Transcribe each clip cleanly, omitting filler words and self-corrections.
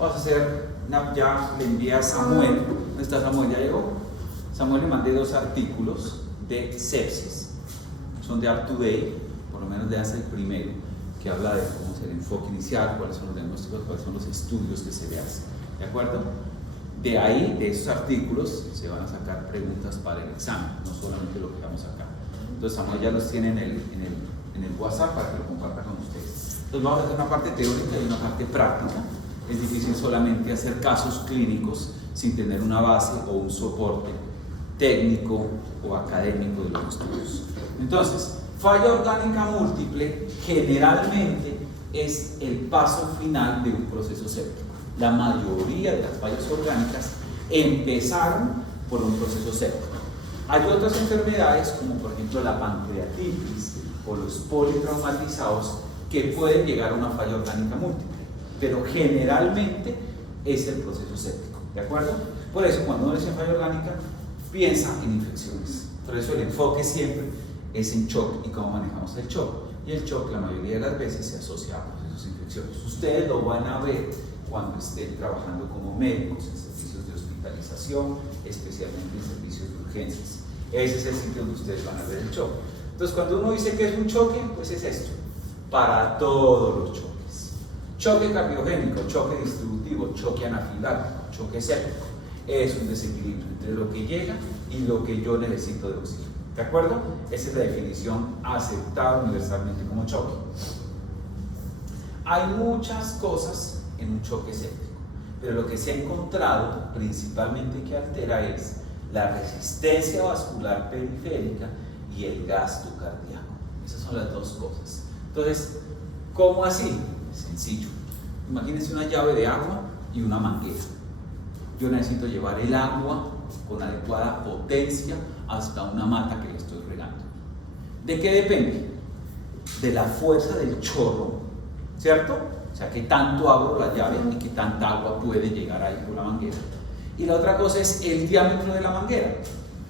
Vamos a hacer, ya le envié a Samuel. ¿Dónde está Samuel? ¿Ya llegó? Samuel le mandé 2 artículos de sepsis. Son de Up to Date, por lo menos de hace el primero, que habla de cómo es el enfoque inicial, cuáles son los diagnósticos, cuáles son los estudios que se le hacen. ¿De acuerdo? De ahí, de esos artículos, se van a sacar preguntas para el examen, no solamente lo que vamos acá. Entonces Samuel ya los tiene en el WhatsApp para que lo comparta con ustedes. Entonces vamos a hacer una parte teórica y una parte práctica. Es difícil solamente hacer casos clínicos sin tener una base o un soporte técnico o académico de los estudios. Entonces, falla orgánica múltiple generalmente es el paso final de un proceso séptico. La mayoría de las fallas orgánicas empezaron por un proceso séptico. Hay otras enfermedades, como por ejemplo la pancreatitis o los politraumatizados, que pueden llegar a una falla orgánica múltiple, pero generalmente es el proceso séptico, ¿de acuerdo? Por eso, cuando uno dice falla orgánica, piensa en infecciones. Por eso el enfoque siempre es en shock y cómo manejamos el shock. Y el shock, la mayoría de las veces, se asocia a procesos infecciosos. Ustedes lo van a ver cuando estén trabajando como médicos en servicios de hospitalización, especialmente en servicios de urgencias. Ese es el sitio donde ustedes van a ver el shock. Entonces, cuando uno dice que es un choque, pues es esto, para todos los choques. Choque cardiogénico, choque distributivo, choque anafiláctico, choque séptico. Es un desequilibrio entre lo que llega y lo que yo necesito de oxígeno. ¿De acuerdo? Esa es la definición aceptada universalmente como choque. Hay muchas cosas en un choque séptico, pero lo que se ha encontrado principalmente que altera es la resistencia vascular periférica y el gasto cardíaco. Esas son las 2 cosas. Entonces, ¿cómo así? Sencillo. Imagínense una llave de agua y una manguera. Yo necesito llevar el agua con adecuada potencia hasta una mata que le estoy regando. ¿De qué depende? De la fuerza del chorro, ¿cierto? O sea, qué tanto abro la llave y qué tanta agua puede llegar ahí por la manguera. Y la otra cosa es el diámetro de la manguera.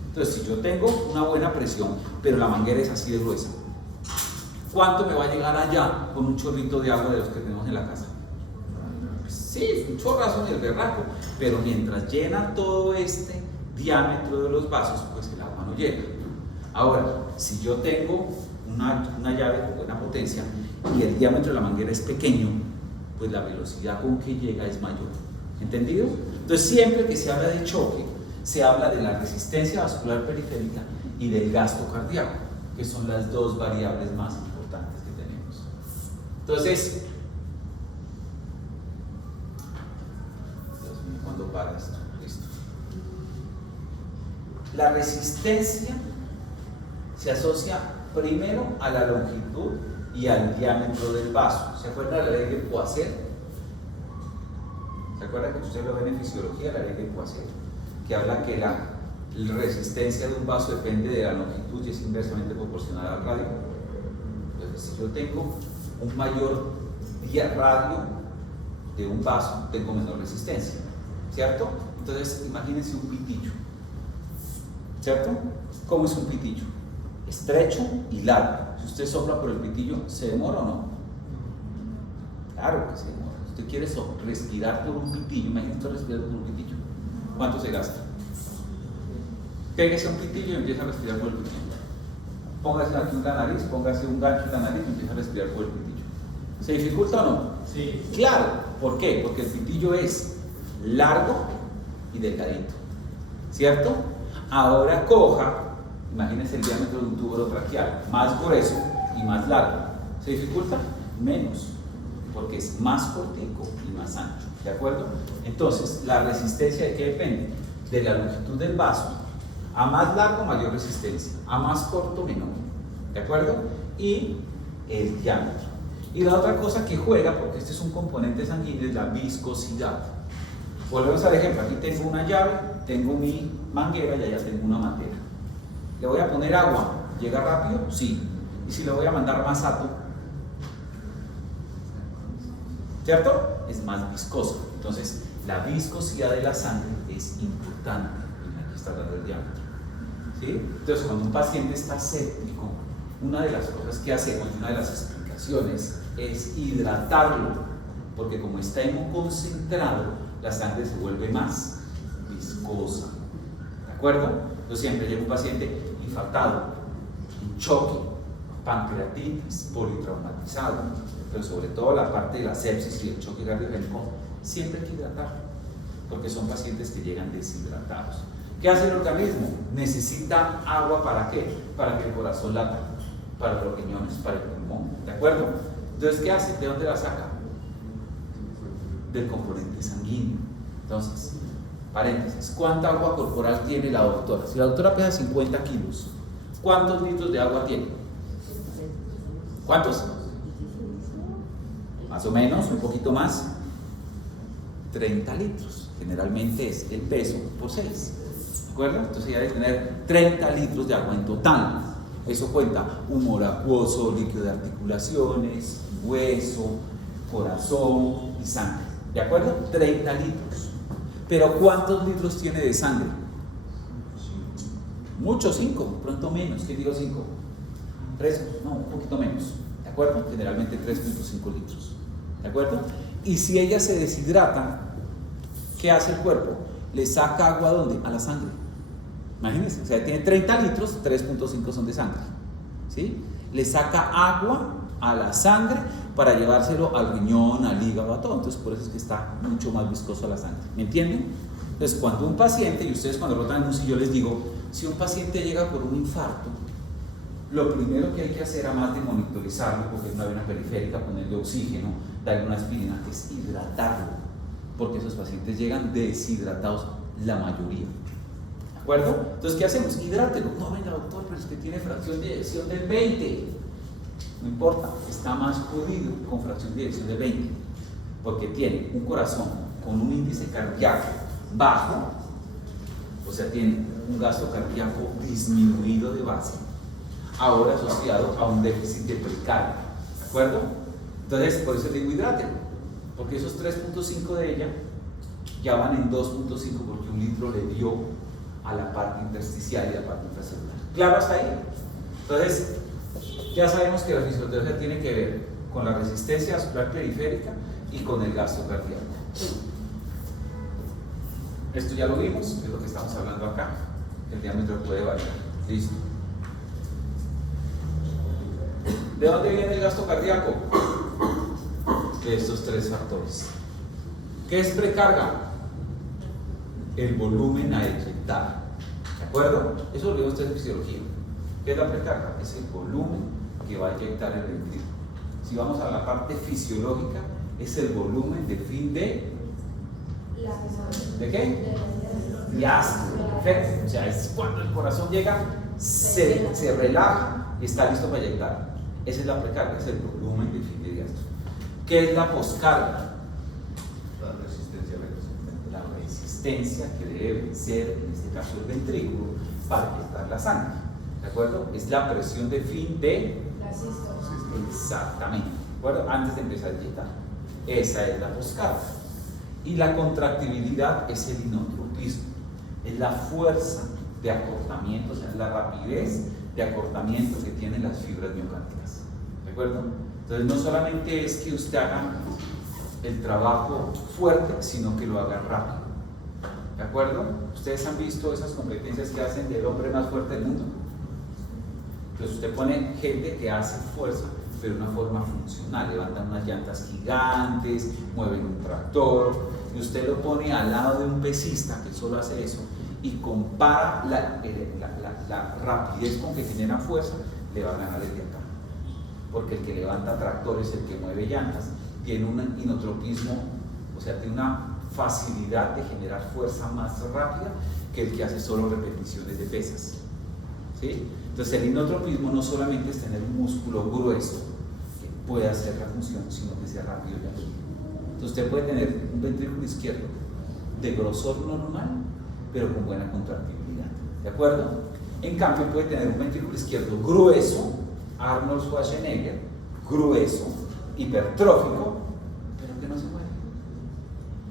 Entonces, si yo tengo una buena presión, pero la manguera es así de gruesa, ¿cuánto me va a llegar allá con un chorrito de agua de los que tenemos en la casa? Sí, un chorrazo en el berraco, pero mientras llena todo este diámetro de los vasos, pues el agua no llega. Ahora, si yo tengo una llave con buena potencia y el diámetro de la manguera es pequeño, pues la velocidad con que llega es mayor. ¿Entendido? Entonces, siempre que se habla de choque, se habla de la resistencia vascular periférica y del gasto cardíaco, que son las 2 variables más importantes que tenemos. Entonces, Dios mío, ¿cuándo para esto? Listo. La resistencia se asocia primero a la longitud y al diámetro del vaso. ¿Se acuerdan de la ley de Poiseuille? ¿Se acuerdan que usted lo ve en fisiología, la ley de Poiseuille? Que habla que la resistencia de un vaso depende de la longitud y es inversamente proporcional al radio. Entonces, si yo tengo un mayor radio de un vaso, tengo menor resistencia, ¿cierto? Entonces, imagínense un pitillo, ¿cierto? ¿Cómo es un pitillo? Estrecho y largo. Si usted sopla por el pitillo, ¿se demora o no? Claro que se demora. Si usted quiere respirar por un pitillo, imagínese respirar por un pitillo, ¿cuánto se gasta? Pégase un pitillo y empieza a respirar por el pitillo. Póngase aquí en la nariz, póngase un gancho en la nariz y empieza a respirar por el pitillo. ¿Se dificulta o no? Sí. Claro. ¿Por qué? Porque el pitillo es largo y delgadito, ¿cierto? Ahora coja, imagínense el diámetro de un tubo traqueal, más grueso y más largo. ¿Se dificulta? Menos, porque es más cortico y más ancho, ¿de acuerdo? Entonces, ¿la resistencia de qué depende? De la longitud del vaso. A más largo, mayor resistencia. A más corto, menor. ¿De acuerdo? Y el diámetro. Y la otra cosa que juega, porque este es un componente sanguíneo, es la viscosidad. Volvemos al ejemplo. Aquí tengo una llave, tengo mi manguera y allá tengo una manguera. ¿Le voy a poner agua? ¿Llega rápido? Sí. ¿Y si le voy a mandar más alto? ¿Cierto? Es más viscoso. Entonces, la viscosidad de la sangre es importante. Aquí está hablando del diámetro. ¿Sí? Entonces, cuando un paciente está séptico, una de las cosas que hacemos, una de las explicaciones, es hidratarlo porque como está hemoconcentrado, la sangre se vuelve más viscosa. ¿De acuerdo? Entonces siempre llega un paciente infartado, un choque, pancreatitis, politraumatizado, pero sobre todo la parte de la sepsis y el choque cardiogénico, siempre hay que hidratar, porque son pacientes que llegan deshidratados. ¿Qué hace el organismo? Necesita agua, ¿para qué? Para que el corazón lata, para los riñones, para el pulmón, ¿de acuerdo? Entonces, ¿qué hace? ¿De dónde la saca? Del componente sanguíneo. Entonces, paréntesis, ¿cuánta agua corporal tiene la doctora? Si la doctora pesa 50 kilos, ¿cuántos litros de agua tiene? ¿Cuántos? Más o menos, un poquito más. 30 litros. Generalmente es el peso por 6. ¿De acuerdo? Entonces ya debe tener 30 litros de agua en total. Eso cuenta humor acuoso, líquido de articulaciones, hueso, corazón y sangre. ¿De acuerdo? 30 litros. Pero ¿cuántos litros tiene de sangre? Mucho, 5, pronto menos. ¿Quién dijo 5? 3, no, un poquito menos. ¿De acuerdo? Generalmente 3.5 litros. ¿De acuerdo? Y si ella se deshidrata, ¿qué hace el cuerpo? Le saca agua ¿a dónde? A la sangre. Imagínense, o sea, tiene 30 litros, 3.5 son de sangre. ¿Sí? Le saca agua a la sangre para llevárselo al riñón, al hígado, a todo. Entonces, por eso es que está mucho más viscoso la sangre. ¿Me entienden? Entonces, cuando un paciente, y ustedes cuando rotan en un yo les digo, si un paciente llega por un infarto, lo primero que hay que hacer, además de monitorizarlo, porque es una vena periférica, ponerle oxígeno, darle una aspirina, es hidratarlo, porque esos pacientes llegan deshidratados, la mayoría. ¿De acuerdo? Entonces, ¿qué hacemos? Hidrátelo. No, venga, doctor, pero es que tiene fracción de eyección del 20. No importa, está más jodido con fracción de eyección del 20, porque tiene un corazón con un índice cardíaco bajo, o sea, tiene un gasto cardíaco disminuido de base, ahora asociado a un déficit de pericardio. ¿De acuerdo? Entonces, por eso le digo hidrátelo, porque esos 3.5 de ella ya van en 2.5, porque un litro le dio a la parte intersticial y la parte intracelular. ¿Claro hasta ahí? Entonces, ya sabemos que la fisiología tiene que ver con la resistencia vascular periférica y con el gasto cardíaco. Esto ya lo vimos, es lo que estamos hablando acá. El diámetro puede variar. Listo. ¿De dónde viene el gasto cardíaco? De estos 3 factores. ¿Qué es precarga? El volumen a eyectar. ¿De acuerdo? Eso lo vimos ustedes en fisiología. ¿Qué es la precarga? Es el volumen que va a eyectar el ventrículo. Si vamos a la parte fisiológica, es el volumen de fin de... ¿De qué? Diástole. Perfecto. O sea, es cuando el corazón llega, se relaja y está listo para eyectar. Esa es la precarga, es el volumen de fin de diástole. ¿Qué es la poscarga? La resistencia venosa. La resistencia que debe vencer, en este caso el ventrículo, para eyectar la sangre. ¿De acuerdo? Es la presión de fin de la sístole. Exactamente. ¿De acuerdo? Antes de empezar a eyectar. Esa es la poscarga. Y la contractibilidad es el inotropismo. Es la fuerza de acortamiento, o sea, la rapidez de acortamiento que tienen las fibras miocárdiacas. ¿De acuerdo? Entonces, no solamente es que usted haga el trabajo fuerte, sino que lo haga rápido. ¿De acuerdo? Ustedes han visto esas competencias que hacen del hombre más fuerte del mundo. Entonces usted pone gente que hace fuerza, pero de una forma funcional, levantan unas llantas gigantes, mueven un tractor, y usted lo pone al lado de un pesista que solo hace eso, y compara la rapidez con que genera fuerza, le va a ganar el de acá. Porque el que levanta tractores, el que mueve llantas, tiene un inotropismo, o sea, tiene una facilidad de generar fuerza más rápida que el que hace solo repeticiones de pesas. ¿Sí? Entonces el inotropismo no solamente es tener un músculo grueso que pueda hacer la función, sino que sea rápido y ágil. Entonces usted puede tener un ventrículo izquierdo de grosor normal, pero con buena contractibilidad. ¿De acuerdo? En cambio puede tener un ventrículo izquierdo grueso, Arnold Schwarzenegger, grueso, hipertrófico, pero que no se mueve.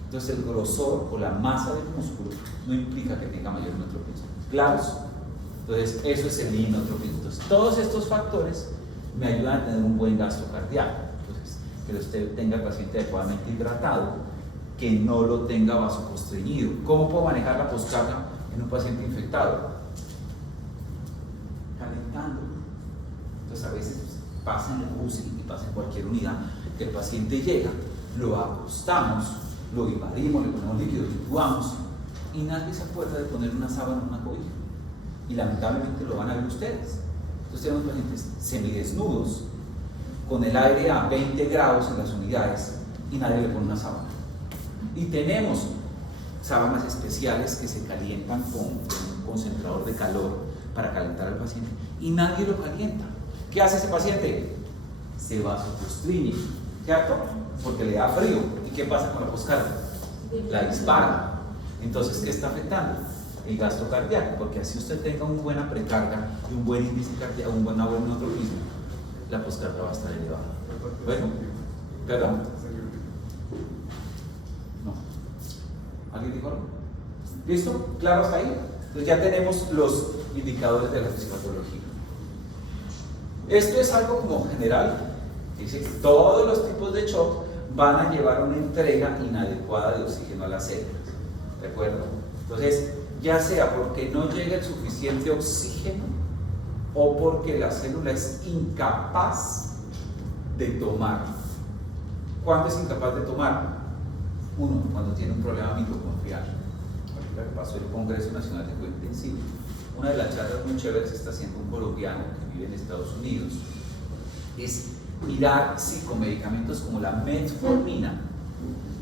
Entonces el grosor o la masa del músculo no implica que tenga mayor inotropismo. ¿Claros? Entonces eso es el inotropismo. Entonces todos estos factores me ayudan a tener un buen gasto cardíaco. Entonces que usted tenga el paciente adecuadamente hidratado, que no lo tenga vasoconstreñido. ¿Cómo puedo manejar la poscarga en un paciente infectado? Calentando. Entonces a veces pasa en la UCI y pasa en cualquier unidad que el paciente llega, lo acostamos, lo invadimos, le ponemos líquido, lo intubamos y nadie se acuerda de poner una sábana en una cobija. Y lamentablemente lo van a ver ustedes. Entonces tenemos pacientes semidesnudos, con el aire a 20 grados en las unidades y nadie le pone una sábana. Y tenemos sábanas especiales que se calientan con un concentrador de calor para calentar al paciente y nadie lo calienta. ¿Qué hace ese paciente? Se vasoconstriñe, ¿cierto? Porque le da frío. ¿Y qué pasa con la poscarga? La dispara. Entonces, ¿qué está afectando? El gasto cardíaco, porque así usted tenga una buena precarga y un buen índice cardíaco, un buen neutropismo, la poscarga va a estar elevada. Bueno, ¿perdón? No. ¿Alguien dijo algo? ¿Listo? ¿Claro hasta ahí? Entonces ya tenemos los indicadores de la fisiopatología. Esto es algo como general, que dice que todos los tipos de shock van a llevar una entrega inadecuada de oxígeno a las células. ¿De acuerdo? Entonces, ya sea porque no llega el suficiente oxígeno o porque la célula es incapaz de tomar. ¿Cuándo es incapaz de tomar? Uno, cuando tiene un problema mitocondrial. Ahorita que pasó el Congreso Nacional de Cuidado Intensivo, una de las charlas muy chéveres que está haciendo un colombiano que vive en Estados Unidos es mirar psicomedicamentos como la metformina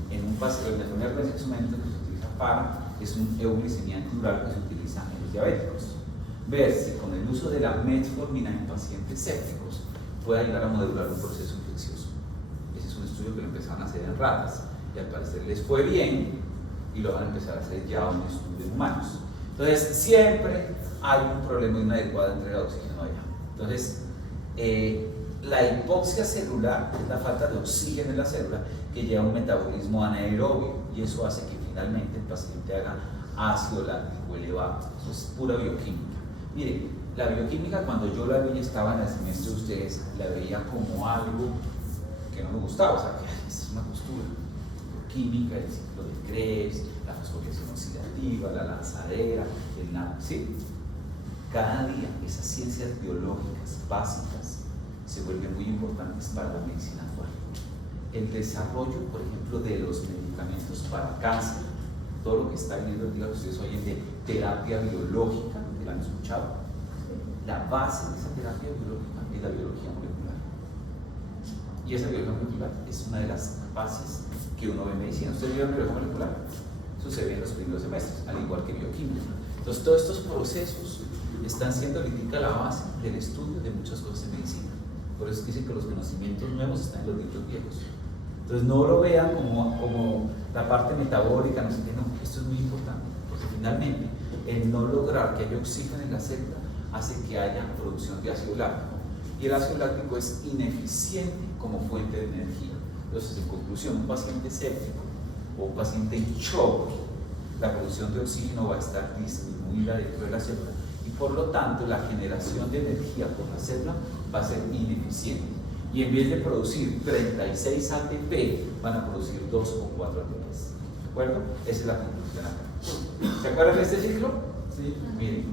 en un paciente. La metformina es un medicamento que se utiliza es un euglicemia antiviral que se utiliza en los diabéticos. Ver si con el uso de la metformina en pacientes sépticos puede ayudar a modular un proceso infeccioso. Ese es un estudio que lo empezaron a hacer en ratas y al parecer les fue bien y lo van a empezar a hacer ya un estudio en humanos. Entonces siempre hay un problema de una adecuada entrega de oxígeno allá. Entonces la hipoxia celular es la falta de oxígeno en la célula que lleva a un metabolismo anaerobio y eso hace que finalmente el paciente haga ácido láctico elevado. Eso es pura bioquímica. Miren, la bioquímica cuando yo la vi, estaba en el semestre de ustedes, la veía como algo que no me gustaba, o sea, que es una postura. Bioquímica, el ciclo de Krebs, la fosforilación oxidativa, la lanzadera, el NAD, ¿sí? Cada día esas ciencias biológicas básicas se vuelven muy importantes para la medicina actual. El desarrollo, por ejemplo, de los medicamentos para cáncer, todo lo que está viniendo, diga que ustedes oyen de terapia biológica, ¿la han escuchado? La base de esa terapia biológica es la biología molecular. Y esa biología molecular es una de las bases que uno ve en medicina. ¿Ustedes vieron biología molecular? Eso se ve en los primeros semestres, al igual que bioquímica. Entonces, todos estos procesos están siendo ahorita la base del estudio de muchas cosas en medicina. Por eso dicen que los conocimientos nuevos están en los libros viejos. Entonces no lo vean como la parte metabólica, no sé qué, no, esto es muy importante, porque finalmente el no lograr que haya oxígeno en la célula hace que haya producción de ácido láctico. Y el ácido láctico es ineficiente como fuente de energía. Entonces, en conclusión, un paciente séptico o un paciente en shock, la producción de oxígeno va a estar disminuida dentro de la célula y por lo tanto la generación de energía por la célula va a ser ineficiente. Y en vez de producir 36 ATP, van a producir 2 o 4 ATP. ¿De acuerdo? Esa es la conclusión acá. ¿Se acuerdan de este ciclo? Sí. Miren,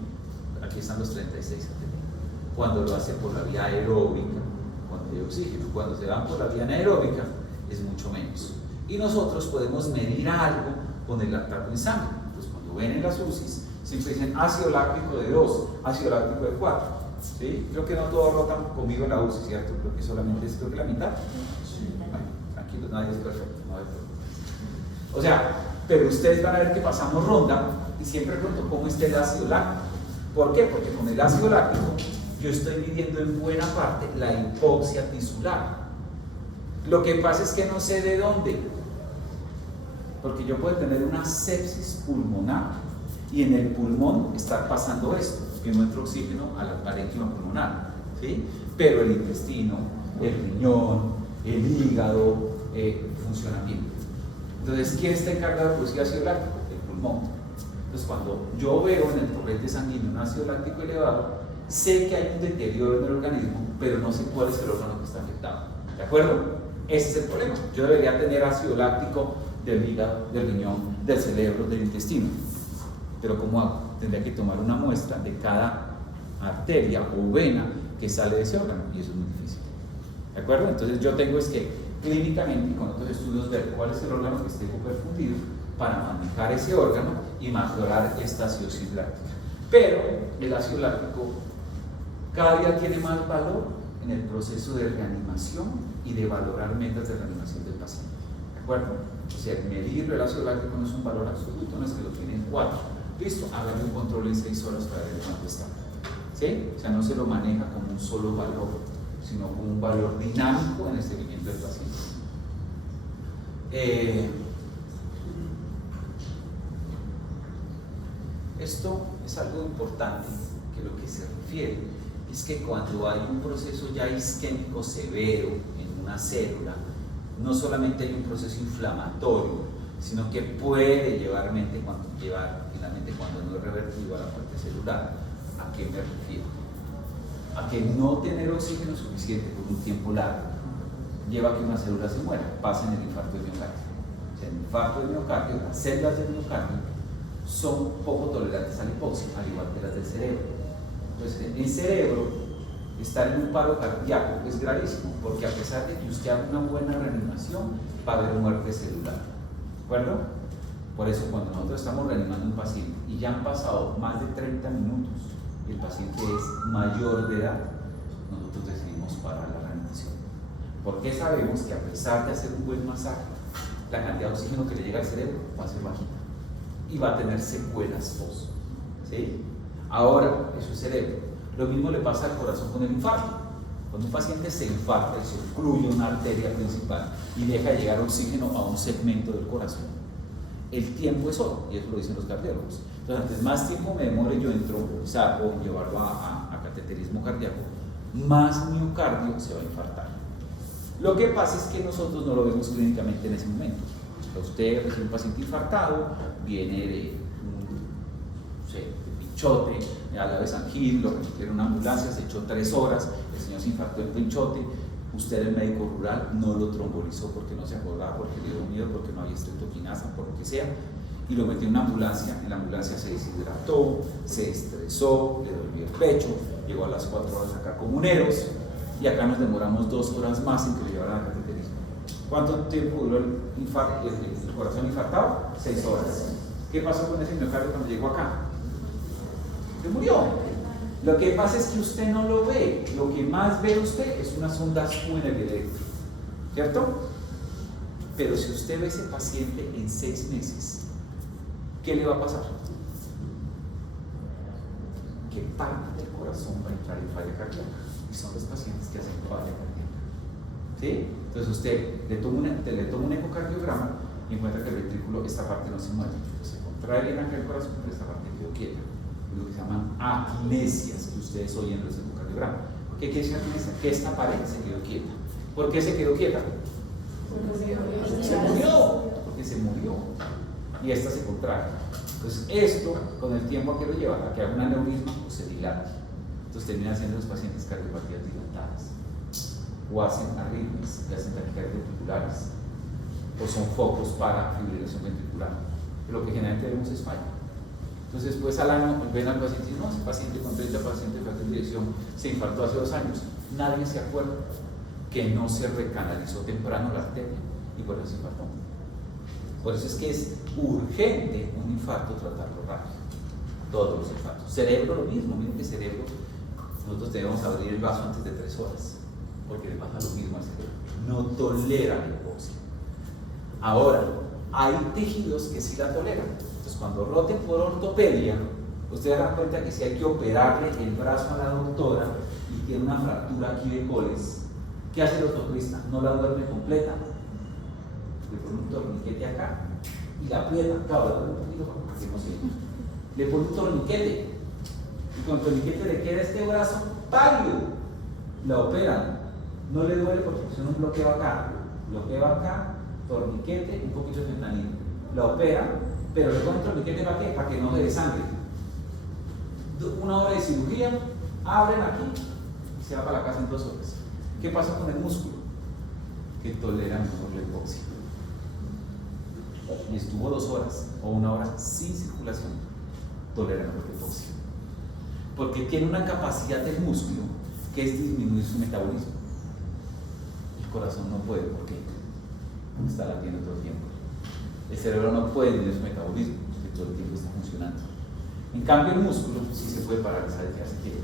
aquí están los 36 ATP. Cuando lo hace por la vía aeróbica, cuando hay oxígeno. Cuando se van por la vía anaeróbica, es mucho menos. Y nosotros podemos medir algo con el lactato en sangre. Entonces, cuando ven en las UCIs, siempre dicen ácido láctico de 2, ácido láctico de 4. ¿Sí? Creo que no todos rotan conmigo en la UCI, ¿cierto? Creo que solamente es la mitad. Sí. Bueno, tranquilos, nadie es perfecto, no hay problema. O sea, pero ustedes van a ver que pasamos ronda y siempre pregunto cómo está el ácido láctico. ¿Por qué? Porque con el ácido láctico yo estoy midiendo en buena parte la hipoxia tisular. Lo que pasa es que no sé de dónde, porque yo puedo tener una sepsis pulmonar y en el pulmón estar pasando esto, que no entra oxígeno a la parénquima pulmonar, ¿sí? Pero el intestino, el riñón, el hígado funcionan bien. Entonces, ¿quién está encargado de producir ácido láctico? El pulmón. Entonces, cuando yo veo en el torrente sanguíneo un ácido láctico elevado, sé que hay un deterioro en el organismo, pero no sé cuál es el órgano que está afectado. ¿De acuerdo? Ese es el problema. Yo debería tener ácido láctico del hígado, del riñón, del cerebro, del intestino. Pero ¿cómo hago? Tendría que tomar una muestra de cada arteria o vena que sale de ese órgano, y eso es muy difícil. ¿De acuerdo? Entonces yo tengo es que clínicamente y con otros estudios ver cuál es el órgano que esté perfundido para manejar ese órgano y mejorar esta acidosis láctica. Pero el ácido láctico cada día tiene más valor en el proceso de reanimación y de valorar metas de reanimación del paciente. ¿De acuerdo? O sea, medir el ácido láctico no es un valor absoluto, no es que lo tienen 4. Listo, háganle un control en 6 horas para ver cuánto está. ¿Sí? O sea, no se lo maneja como un solo valor, sino como un valor dinámico en el seguimiento del paciente. Esto es algo importante, que lo que se refiere es que cuando hay un proceso ya isquémico severo en una célula, no solamente hay un proceso inflamatorio, sino que puede llevar finalmente cuando no es revertido a la muerte celular. ¿A qué me refiero? A que no tener oxígeno suficiente por un tiempo largo lleva a que una célula se muera, pasa en el infarto de miocardio. O sea, el infarto de miocardio, las células del miocardio son poco tolerantes a la hipoxia, al igual que las del cerebro. Entonces, en el cerebro, estar en un paro cardíaco es gravísimo, porque a pesar de que usted haga una buena reanimación, va a haber muerte celular. ¿De acuerdo? Por eso, cuando nosotros estamos reanimando a un paciente y ya han pasado más de 30 minutos y el paciente es mayor de edad, nosotros decidimos parar la reanimación. Porque sabemos que a pesar de hacer un buen masaje, la cantidad de oxígeno que le llega al cerebro va a ser bajita y va a tener secuelas post. ¿Sí? Ahora, eso es cerebro. Lo mismo le pasa al corazón con el infarto. Cuando un paciente se infarta y se ocluye una arteria principal y deja de llegar oxígeno a un segmento del corazón, el tiempo es oro, y eso lo dicen los cardiólogos. Entonces, antes más tiempo me demore yo en trombolizar o llevarlo a cateterismo cardíaco, más miocardio se va a infartar. Lo que pasa es que nosotros no lo vemos clínicamente en ese momento. Usted recibe un paciente infartado, viene de pinchote, a la vez Angil, lo requiere una ambulancia, se echó 3 horas, el señor se infartó en pinchote, usted el médico rural no lo trombolizó porque no se acordaba, porque le dio miedo, porque no había estreptoquinasa, por lo que sea, y lo metió en una ambulancia, en la ambulancia se deshidrató, se estresó, le dolió el pecho, llegó a las 4 horas acá comuneros, y acá nos demoramos 2 horas más en que lo llevaran a cateterismo. ¿Cuánto tiempo duró el corazón infartado? 6 horas. ¿Qué pasó con ese miocardio cuando llegó acá? Se murió. Lo que pasa es que usted no lo ve. Lo que más ve usted es una sonda azul en el electro, ¿cierto? Pero si usted ve a ese paciente en 6 meses, ¿qué le va a pasar? Que parte del corazón va a entrar en falla cardíaca, y son los pacientes que hacen falla cardíaca. ¿Sí? Entonces usted le toma un ecocardiograma y encuentra que el ventrículo, esta parte no se mueve, se contrae bien acá el corazón, pero esta parte quedó quieta. Es lo que se llaman agnesias, que ustedes oyen en los ecocardiogramas. ¿Qué quiere decir agnesia? Que esta pared se quedó quieta. ¿Por qué se quedó quieta? Se murió, porque se murió. Y esta se contrae. Entonces esto, con el tiempo a que lo lleva, a que haga un aneurisma o se dilate. Entonces terminan siendo los pacientes cardiopatías dilatadas, o hacen arritmias, que hacen taquicardias ventriculares, o son focos para fibrilación ventricular. Lo que generalmente vemos es falla. Entonces después al año ven al paciente y dicen, no, ese paciente con 30 pacientes fue en dirección, se infartó hace 2 años. Nadie se acuerda que no se recanalizó temprano la arteria y por eso se infartó. Por eso es que es urgente un infarto tratarlo rápido. Todos los infartos. Cerebro lo mismo, miren que cerebro, nosotros debemos abrir el vaso antes de 3 horas, porque le pasa lo mismo al cerebro. No tolera la hipoxia. Ahora, hay tejidos que sí la toleran. Entonces, cuando roten por ortopedia, ustedes dan cuenta que si hay que operarle el brazo a la doctora y tiene una fractura aquí de coles, ¿qué hace el ortopedista? No la duerme completa. Le pone un torniquete acá y la aprieta. Claro, le pone un poquito porque no se le pone un torniquete y con el torniquete le queda este brazo pálido. La operan. No le duele porque pusieron un bloqueo acá, torniquete, un poquito de fentanilo. La operan, pero le ponen torniquete para qué? Para que no le dé sangre. 1 hora de cirugía, abren aquí y se va para la casa en 2 horas. ¿Qué pasa con el músculo? que tolera mejor la hipoxia. Y estuvo 2 horas o 1 hora sin circulación, tolera mejor la hipoxia. Porque tiene una capacidad del músculo que es disminuir su metabolismo. El corazón no puede, ¿por qué? Porque está latiendo todo el tiempo. El cerebro no puede disminuir su metabolismo, porque todo el tiempo está funcionando. En cambio, el músculo sí se puede paralizar y quedarse quieto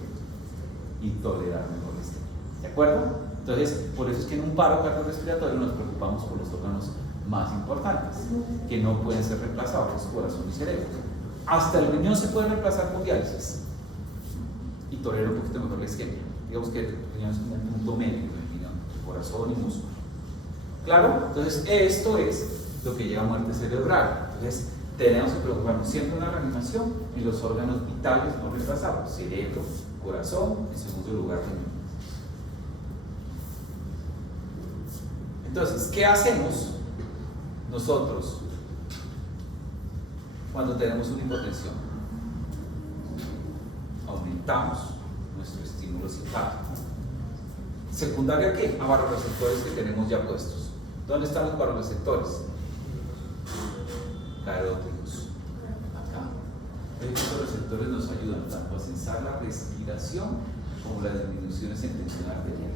y tolerar mejor esto. ¿De acuerdo? Entonces, por eso es que en un paro cardiorrespiratorio nos preocupamos por los órganos más importantes, que no pueden ser reemplazados, corazón y cerebro. Hasta el riñón se puede reemplazar con diálisis y tolera un poquito mejor la isquemia. Digamos que el riñón es como un punto medio en el riñón, corazón y músculo. ¿Claro? Entonces, esto es lo que lleva a muerte cerebral. Entonces, tenemos que preocuparnos siempre en la reanimación en los órganos vitales no reemplazables: cerebro, corazón, en segundo lugar riñón. Entonces, ¿qué hacemos nosotros cuando tenemos una hipotensión? Aumentamos nuestro estímulo simpático. ¿Secundario a qué? A vasoreceptores que tenemos ya puestos. ¿Dónde están los vasoreceptores? Carótidos. Acá. Estos receptores nos ayudan tanto a censar la respiración como las disminuciones en tensión arterial.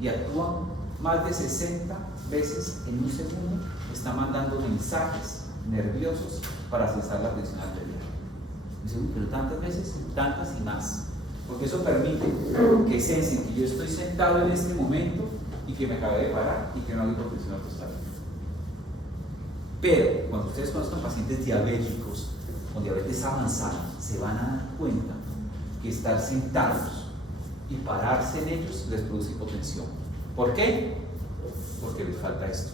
Y actúan más de 60 veces en un segundo, está mandando mensajes nerviosos para cesar la tensión arterial. Pero tantas veces, tantas y más. Porque eso permite que sensen que yo estoy sentado en este momento y que me acabé de parar y que no hay hipotensión ortostática. Pero cuando ustedes conozcan pacientes diabéticos con diabetes avanzada, se van a dar cuenta que estar sentados y pararse en ellos les produce hipotensión. ¿Por qué? Porque les falta esto.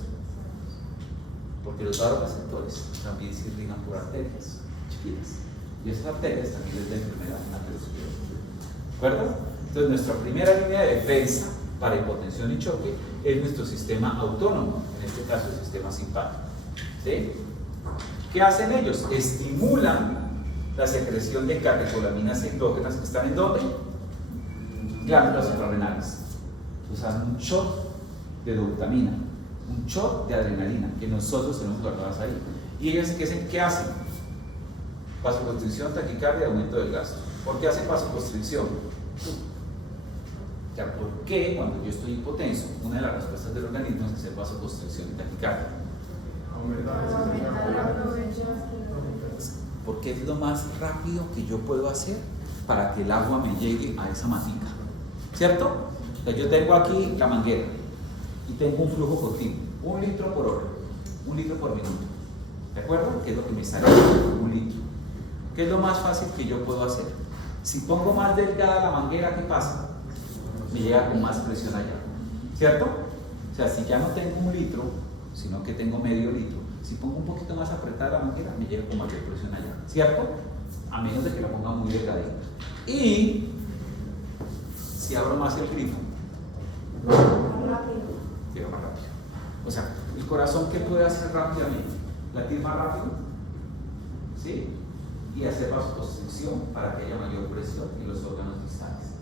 Porque los vasoreceptores también se irrigan por arterias chiquitas. Y esas arterias también les da enfermedad aterosclerótica. ¿De acuerdo? Entonces, nuestra primera línea de defensa para hipotensión y choque es nuestro sistema autónomo, en este caso el sistema simpático. ¿Sí? ¿Qué hacen ellos? Estimulan la secreción de catecolaminas endógenas que están ¿en dónde? Glándulas suprarrenales. Entonces hacen un shot de dopamina, un shot de adrenalina que nosotros tenemos guardadas ahí. ¿Y ellos qué hacen? Vasoconstricción, taquicardia y aumento del gasto. ¿Por qué hacen vasoconstricción? O sea, ¿por qué cuando yo estoy hipotenso, una de las respuestas del organismo es hacer vasoconstricción y taquicardia? Porque es lo más rápido que yo puedo hacer para que el agua me llegue a esa matica, ¿cierto? Entonces yo tengo aquí la manguera y tengo un flujo continuo, 1 litro por hora, 1 litro por minuto, ¿de acuerdo? ¿Qué es lo que me sale? 1 litro. ¿Qué es lo más fácil que yo puedo hacer? Si pongo más delgada la manguera, ¿qué pasa? Me llega con más presión allá, ¿cierto? O sea, si ya no tengo 1 litro, sino que tengo medio litro, si pongo un poquito más apretada la manguera, me llega con mayor presión allá, ¿cierto? A menos de que la ponga muy delgadita. Y si abro más el grifo, llega más rápido. O sea, el corazón, ¿qué puede hacer rápidamente? Latir más rápido, ¿sí? Y hacer vasoconstricción para que haya mayor presión en los órganos distales.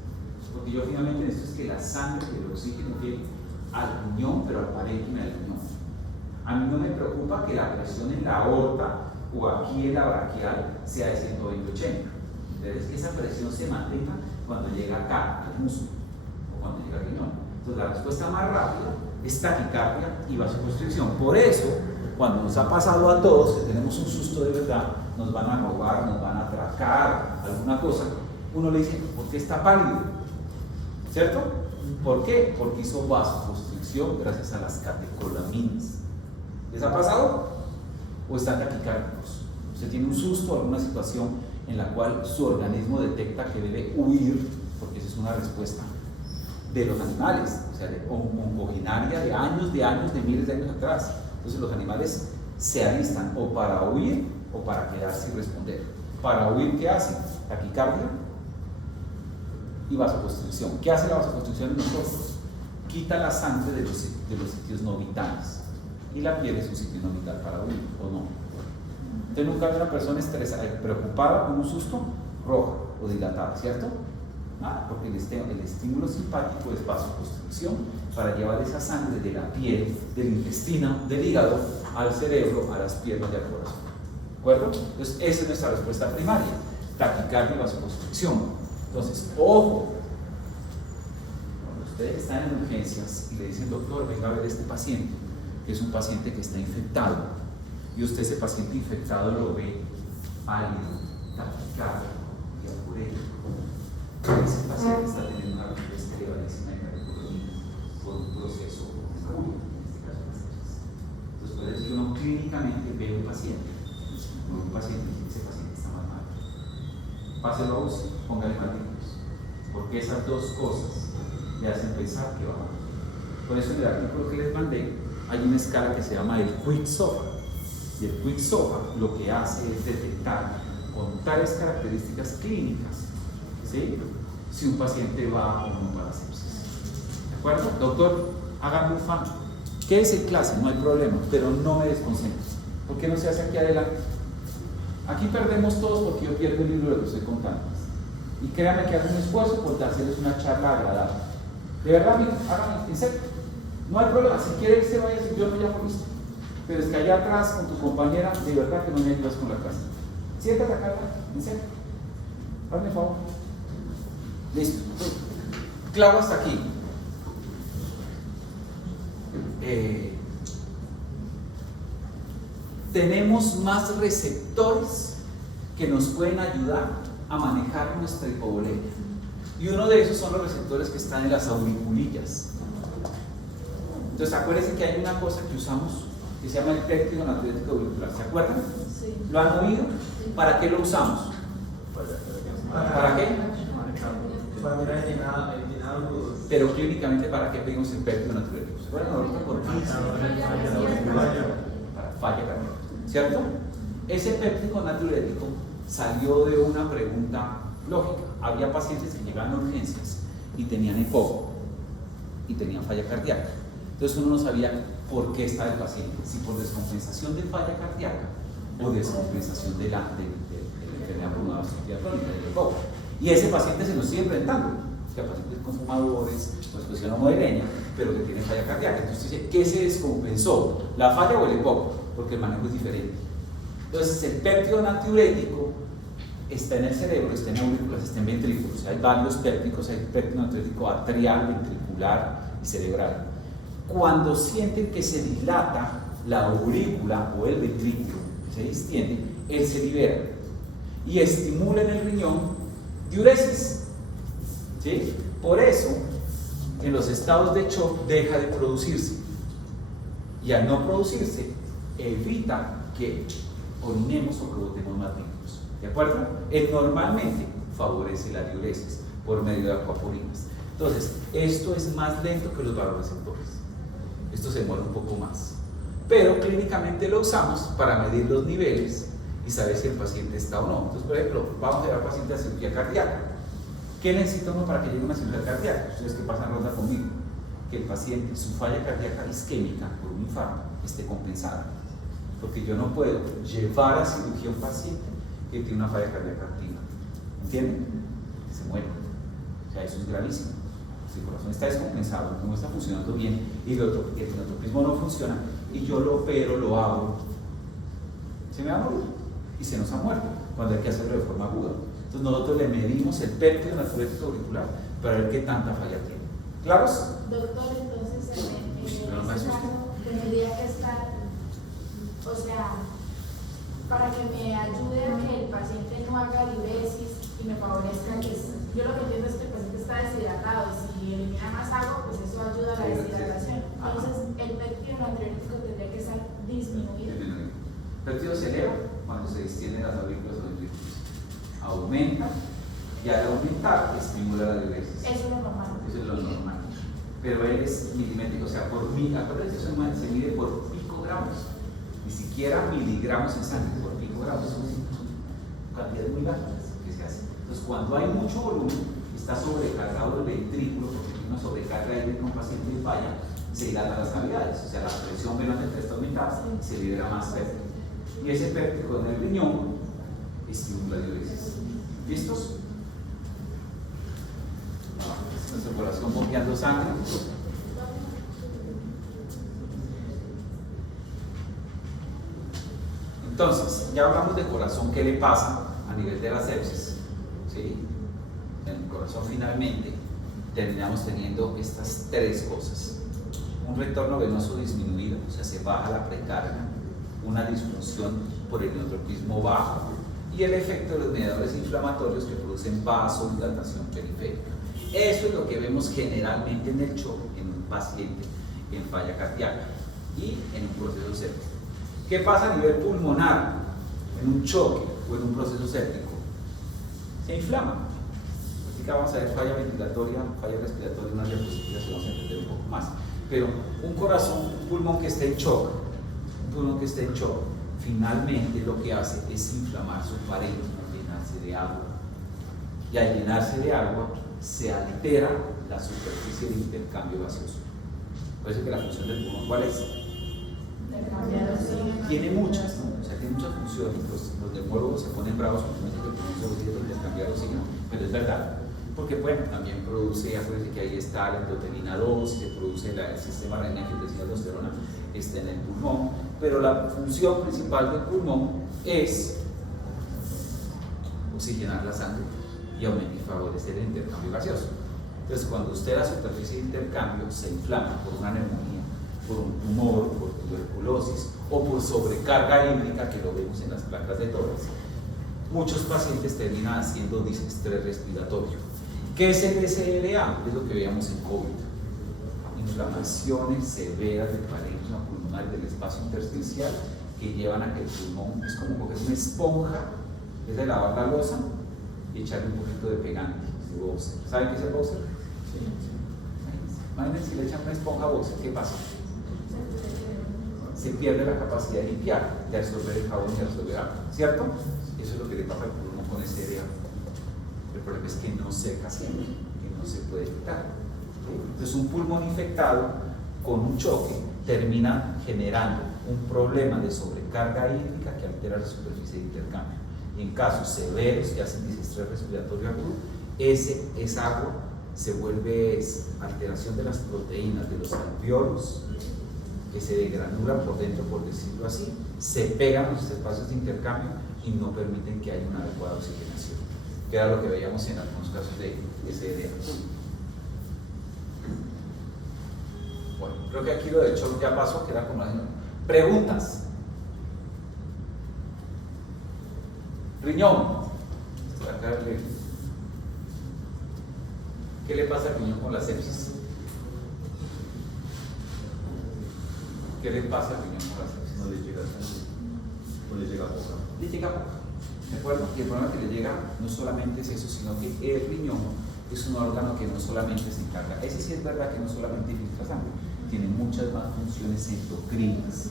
Porque yo finalmente necesito es que la sangre y el oxígeno llegue al riñón, pero al parénquima del riñón. A mí no me preocupa que la presión en la aorta o aquí en la braquial sea de 120-80. Entonces, que esa presión se mantenga cuando llega acá, al músculo, o cuando llega al riñón. Entonces, la respuesta más rápida es taquicardia y vasoconstricción. Por eso, cuando nos ha pasado a todos, que tenemos un susto de verdad, nos van a robar, nos van a atracar, alguna cosa, uno le dice, ¿por qué está pálido? ¿Cierto? ¿Por qué? Porque hizo vasoconstricción gracias a las catecolaminas. ¿Les ha pasado? ¿O están taquicárdicos? Usted tiene un susto o alguna situación en la cual su organismo detecta que debe huir, porque esa es una respuesta de los animales, o sea, oncoginaria de años, de miles de años atrás. Entonces los animales se alistan o para huir o para quedarse y responder. Para huir, ¿qué hacen? Taquicardia y vasoconstricción. ¿Qué hace la vasoconstricción en nosotros? Quita la sangre de los sitios no vitales. Y la piel es un sitio no vital para huir, ¿o no? Entonces nunca hay una persona estresada, preocupada con un susto, roja o dilatada, ¿cierto? Porque el estímulo simpático es vasoconstricción para llevar esa sangre de la piel, del intestino, del hígado, al cerebro, a las piernas y al corazón. ¿De acuerdo? Entonces, esa es nuestra respuesta primaria: taquicardia y vasoconstricción. Entonces, ojo, cuando ustedes están en urgencias y le dicen, doctor, venga a ver este paciente, que es un paciente que está infectado, y usted ese paciente infectado lo ve pálido, taquicárdico y apurético, ese paciente está teniendo una respuesta elevadísima de catecolonina por un proceso agudo, en este caso la sepsis. Entonces puede ser que uno clínicamente ve un paciente y ese paciente está más mal. Páselo a UCI, póngale martillos, porque esas dos cosas le hacen pensar que va mal. Por eso en el artículo que les mandé hay una escala que se llama el Quick SOFA, y el Quick SOFA lo que hace es detectar con tales características clínicas, ¿sí?, si un paciente va o no para sepsis. ¿De acuerdo? Doctor, hágame un fan. Quédese en clase, no hay problema, pero no me desconcentre. ¿Por qué no se hace aquí adelante? Aquí perdemos todos porque yo pierdo el libro de lo que estoy contando. Y créanme que hago un esfuerzo por darles una charla agradable. De verdad, amigo, háganme, en serio. No hay problema, si quiere irse, vaya, si yo no llamo listo. Pero es que allá atrás con tu compañera, de verdad que no me ayudas con la clase. Siéntate acá, en serio. Hazme favor. Listo. Claro hasta aquí. Tenemos más receptores que nos pueden ayudar a manejar nuestra hipovolemia. Y uno de esos son los receptores que están en las auriculillas. Entonces, acuérdense que hay una cosa que usamos que se llama el péptido natriurético auricular. ¿Se acuerdan? Sí. ¿Lo han oído? ¿Para qué lo usamos? ¿Para qué? Para mirar el llenado. Pero clínicamente, ¿para qué pedimos el péptido natriurético? ¿Se acuerdan ahorita por qué? Para falla cardíaca, ¿cierto? Ese péptido natriurético salió de una pregunta lógica. Había pacientes que llegaban a urgencias y tenían EPOC y tenían falla cardíaca. Entonces uno no sabía por qué estaba el paciente, si por descompensación de falla cardíaca o descompensación de la enfermedad pulmonar obstructiva crónica, del EPOC. Y ese paciente se nos sigue enfrentando, que a pacientes con fumadores, o exposición homoireña, pero que tienen falla cardíaca. Entonces dice, ¿qué se descompensó? ¿La falla o el EPOC? Porque el manejo es diferente. Entonces el péptido natriurético está en el cerebro, está en aurículas, está en ventrículos. Hay varios pépticos, hay péptido natriurético arterial, ventricular y cerebral. Cuando sienten que se dilata la aurícula o el ventrículo, que se distiende, él se libera y estimula en el riñón diuresis. ¿Sí? Por eso, en los estados de shock deja de producirse, y al no producirse, evita que orinemos o que botemos más líquidos. ¿De acuerdo? Él normalmente favorece la diuresis por medio de acuaporinas. Entonces, esto es más lento que los vasoreceptores. Esto se demora un poco más. Pero clínicamente lo usamos para medir los niveles y saber si el paciente está o no. Entonces, por ejemplo, vamos a llevar al paciente a cirugía cardíaca. ¿Qué necesita uno para que llegue a una cirugía cardíaca? Ustedes que pasan ronda conmigo. Que el paciente, su falla cardíaca isquémica por un infarto, esté compensada. Porque yo no puedo llevar a cirugía a un paciente que tiene una falla cardíaca activa. ¿Entienden? Que se muere. O sea, eso es gravísimo. Si el corazón está descompensado, no está funcionando bien, y el fenotropismo no funciona, y yo lo opero, lo hago, se me va a morir. Y se nos ha muerto cuando hay que hacerlo de forma aguda. Entonces nosotros le medimos el péptido natriurético auricular para ver qué tanta falla tiene. ¿Claros? Doctor, entonces en no me ese asuste. caso tendría que estar, o sea, para que me ayude a que el paciente no haga diuresis y me favorezca que yo lo que entiendo es que el paciente está deshidratado y si elimina más agua, pues eso ayuda a la deshidratación. Entonces el péptido natriurético tendría que estar disminuido. El péptido se eleva cuando se distienden las aurículas o ventrículos. Aumenta, y al aumentar estimula la diuresis. Eso es lo normal. Eso es lo normal. Pero él es milimétrico, o sea, por mil, acuérdense, eso se mide por picogramos, ni siquiera miligramos en sangre, por picogramos, son cantidades muy bajas que se hacen. Entonces, cuando hay mucho volumen, está sobrecargado el ventrículo, porque tiene una sobrecarga de aire con paciente y falla, se dilatan las cavidades, o sea, la presión venosa está aumentada y se libera más péptido. Y ese péptido en el riñón estimula la diuresis. ¿Listos? Nuestro corazón bombeando sangre. Entonces, ya hablamos de corazón, ¿qué le pasa a nivel de la sepsis? ¿Sí? En el corazón finalmente terminamos teniendo estas tres cosas: un retorno venoso disminuido, o sea, se baja la precarga, una disfunción por el neotropismo bajo y el efecto de los mediadores inflamatorios que producen vasodilatación periférica. Eso es lo que vemos generalmente en el shock en un paciente en falla cardíaca y en un proceso séptico. ¿Qué pasa a nivel pulmonar en un choque o en un proceso séptico? Se inflama. Así que vamos a ver falla ventilatoria, falla respiratoria, unas diapositivas que vamos a entender un poco más. Pero un corazón, un pulmón que esté en shock, finalmente lo que hace es inflamar su pared, llenarse de agua. Y al llenarse de agua, se altera la superficie de intercambio gaseoso. Por eso que la función del pulmón, ¿cuál es? Tiene muchas, ¿no? O sea, tiene muchas funciones. Los neumólogos se ponen bravos cuando dicen que el pulmón solo sirve para intercambiar oxígeno, pero es verdad. Porque bueno, también produce, acuérdense que ahí está la endotelina 2, se produce el sistema renal angiotensina aldosterona está en el pulmón, pero la función principal del pulmón es oxigenar la sangre y favorecer el intercambio gaseoso. Entonces, cuando usted la superficie de intercambio se inflama por una neumonía, por un tumor, por tuberculosis o por sobrecarga hídrica, que lo vemos en las placas de tórax, muchos pacientes terminan haciendo disestrés respiratorio. ¿Qué es el SLA? Es lo que veíamos en COVID. Inflamaciones severas del parénquima pulmonar y del espacio intersticial que llevan a que el pulmón es como coger una esponja, es de lavar la losa y echarle un poquito de pegante, de Bowser. ¿Saben qué es el Bowser? Sí. Imagínense si le echan una esponja a Bowser, ¿qué pasa? Se pierde la capacidad de limpiar, de absorber el jabón y de absorber agua, ¿cierto? Eso es lo que le pasa al pulmón con SLA. El problema es que no seca siempre, que no se puede quitar. Entonces, un pulmón infectado con un choque termina generando un problema de sobrecarga hídrica que altera la superficie de intercambio. Y en casos severos que hacen disestrés respiratorio agudo, esa agua se vuelve alteración de las proteínas de los alveolos, que se degranulan por dentro, por decirlo así, se pegan a los espacios de intercambio y no permiten que haya una adecuada oxigenación, que era lo que veíamos en algunos casos de SLA. Bueno, creo que aquí lo del shock ya pasó, que era como la preguntas. Riñón. ¿Qué le pasa al riñón con la sepsis? ¿Qué le pasa al riñón con la sepsis? No le llega sangre, no le llega poca. Le llega poca, ¿de acuerdo? Y el problema que le llega no solamente es eso, sino que el riñón es un órgano que no solamente se encarga, ese sí es verdad que no solamente filtra sangre, tiene muchas más funciones endocrinas.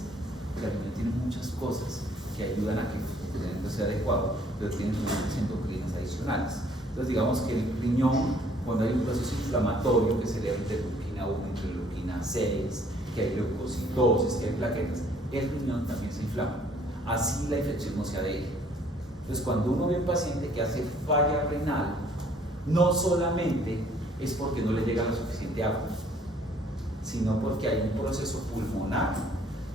El riñón tiene muchas cosas que ayudan a que el funcionamiento sea adecuado, pero tiene funciones endocrinas adicionales. Entonces, digamos que el riñón, cuando hay un proceso inflamatorio que se le da interleuquina 1, interleuquina 6, que hay leucocitosis, que hay plaquetas, el riñón también se inflama. Así la infección no se adhiere. Entonces, cuando uno ve un paciente que hace falla renal, no solamente es porque no le llega la suficiente agua, sino porque hay un proceso pulmonar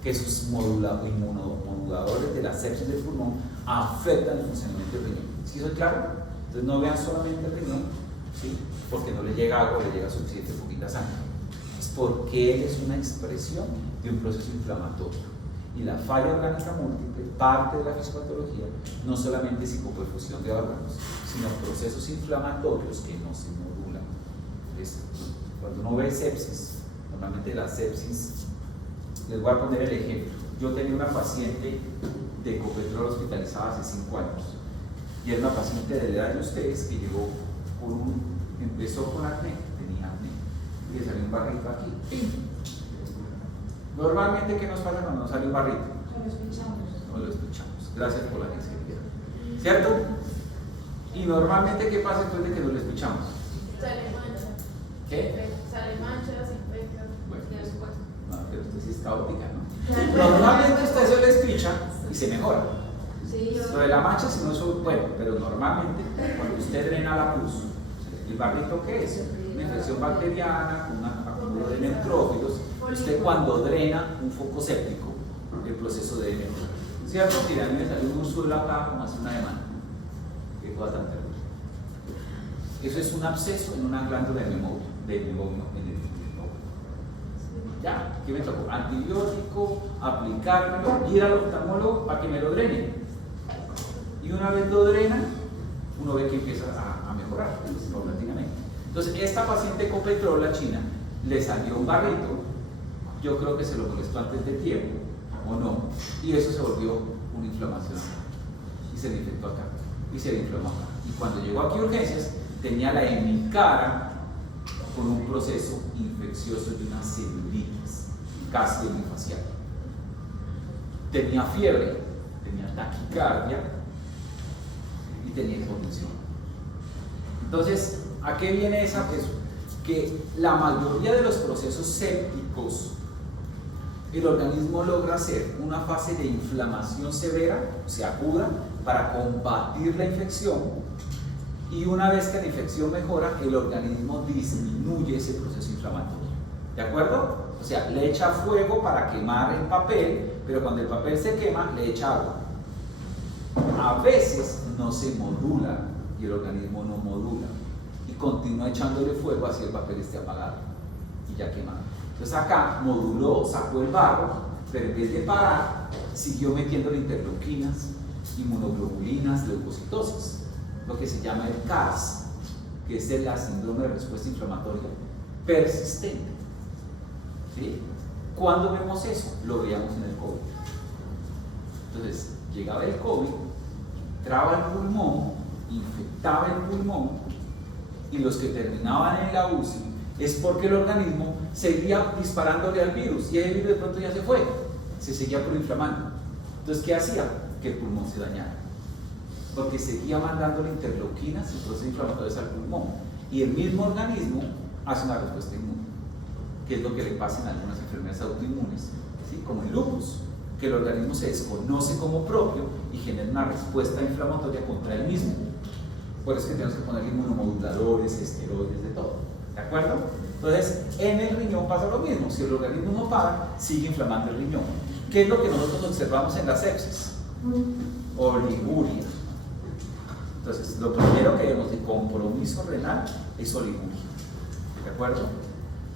que sus inmunomoduladores de la sepsis del pulmón afectan el funcionamiento del riñón. ¿Sí eso es claro? Entonces no vean solamente el riñón, ¿sí? Porque no le llega agua, le llega suficiente poquita sangre. Es porque él es una expresión de un proceso inflamatorio. Y la falla orgánica múltiple, parte de la fisiopatología, no solamente es hipoperfusión de órganos, sino procesos inflamatorios que no se modulan. Entonces, cuando uno ve sepsis, normalmente la sepsis, les voy a poner el ejemplo. Yo tenía una paciente de Ecopetrol hospitalizada hace 5 años y era una paciente de la edad de ustedes que llegó empezó con acné, tenía acné y le salió un barrito aquí. Normalmente, ¿qué nos pasa cuando nos sale un barrito? No lo escuchamos. No lo escuchamos. Gracias por la sensibilidad. ¿Cierto? Y normalmente, ¿qué pasa después de que no lo escuchamos? Sale mancha. ¿Qué? Sale mancha, se infecta. Bueno, después. no, pero usted sí es caótica, ¿no? Normalmente usted se lo escucha y se mejora. Sí, Lo de la mancha, si no es bueno, pero normalmente cuando usted drena la pus, se le ¿El barrito qué es? Una infección bacteriana, un acúmulo de neutrófilos. Usted cuando drena un foco séptico, el proceso de neutrófilos. ¿Cierto? Que a mí me salió un ursuelo acá como hace una semana. Qué cosa tan terrible. Eso es un absceso en una glándula de memoria, en el memorio. Ya, ¿qué me tocó? Antibiótico, aplicármelo, ir al oftalmólogo para que me lo drene. Y una vez lo drena, uno ve que empieza a mejorar paulatinamente. Entonces, esta paciente con petróleo, la china, le salió un barrito, yo creo que se lo molestó antes de tiempo, o no, y eso se volvió una inflamación. Y se le infectó acá, y se le inflamó acá. Y cuando llegó aquí a urgencias, tenía la hemicara con un proceso infeccioso de una celulitis, casi hemifacial. Tenía fiebre, tenía taquicardia y tenía hipotensión. Entonces, ¿a qué viene esa? Pues, que la mayoría de los procesos sépticos, el organismo logra hacer una fase de inflamación severa, o sea, aguda, para combatir la infección. Y una vez que la infección mejora, el organismo disminuye ese proceso inflamatorio. ¿De acuerdo? O sea, le echa fuego para quemar el papel, pero cuando el papel se quema, le echa agua. A veces no se modula y el organismo no modula y continúa echándole fuego así el papel esté apagado y ya quemado. Entonces acá moduló, sacó el barro, pero en vez de parar, siguió metiendo interleuquinas, inmunoglobulinas, leucocitosis, lo que se llama el CARS, que es la síndrome de respuesta inflamatoria persistente. ¿Sí? ¿Cuándo vemos eso? Lo veíamos en el COVID. Entonces, llegaba el COVID, entraba el pulmón, infectaba el pulmón, y los que terminaban en la UCI es porque el organismo seguía disparándole al virus, y el virus de pronto ya se fue, se seguía proinflamando. Entonces, ¿qué hacía? Que el pulmón se dañara, porque seguía mandando interleuquinas y procesos inflamatorios al pulmón, y el mismo organismo hace una respuesta inmune, que es lo que le pasa en algunas enfermedades autoinmunes, ¿sí? Como el lupus, que el organismo se desconoce como propio y genera una respuesta inflamatoria contra él mismo. Por eso es que tenemos que poner inmunomoduladores, esteroides, de todo. ¿De acuerdo? Entonces, en el riñón pasa lo mismo. Si el organismo no para, sigue inflamando el riñón. ¿Qué es lo que nosotros observamos en la sepsis? Oliguria. Entonces, lo primero que vemos de compromiso renal es oliguria. ¿De acuerdo?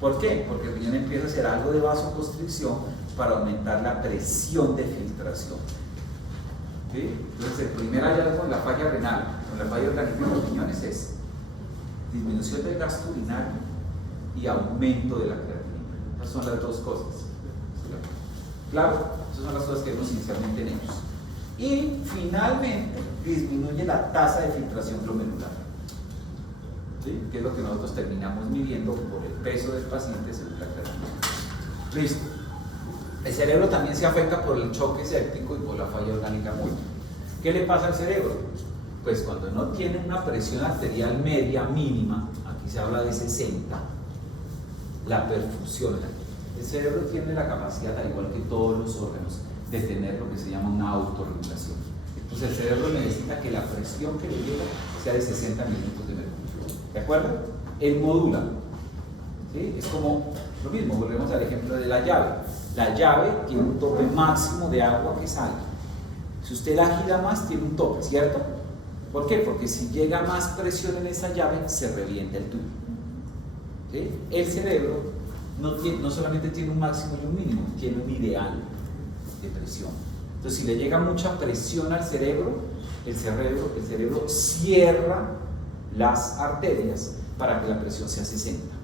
¿Por qué? Porque el riñón empieza a hacer algo de vasoconstricción para aumentar la presión de filtración. ¿Sí? Entonces, el primer hallazgo en la falla renal, en la falla orgánica de los riñones, es disminución del gasto urinario y aumento de la creatinina. Esas son las dos cosas. Claro, esas son las cosas que vemos inicialmente en ellos. Y finalmente disminuye la tasa de filtración glomerular, ¿sí? Que es lo que nosotros terminamos midiendo por el peso del paciente según la creatinina. Listo. El cerebro también se afecta por el choque séptico y por la falla orgánica múltiple. ¿Qué le pasa al cerebro? Pues cuando no tiene una presión arterial media mínima, aquí se habla de 60, la perfusión. El cerebro tiene la capacidad, al igual que todos los órganos, de tener lo que se llama una autorregulación. Entonces el cerebro necesita que la presión que le llega sea de 60 milímetros de mercurio. ¿De acuerdo? Él modula. ¿Sí? Es como lo mismo, volvemos al ejemplo de la llave. La llave tiene un tope máximo de agua que sale. Si usted la gira más, tiene un tope, ¿cierto? ¿Por qué? Porque si llega más presión en esa llave, se revienta el tubo. ¿Sí? El cerebro no solamente tiene un máximo y un mínimo, tiene un ideal de presión. Entonces, si le llega mucha presión al cerebro, el cerebro cierra las arterias para que la presión sea 60.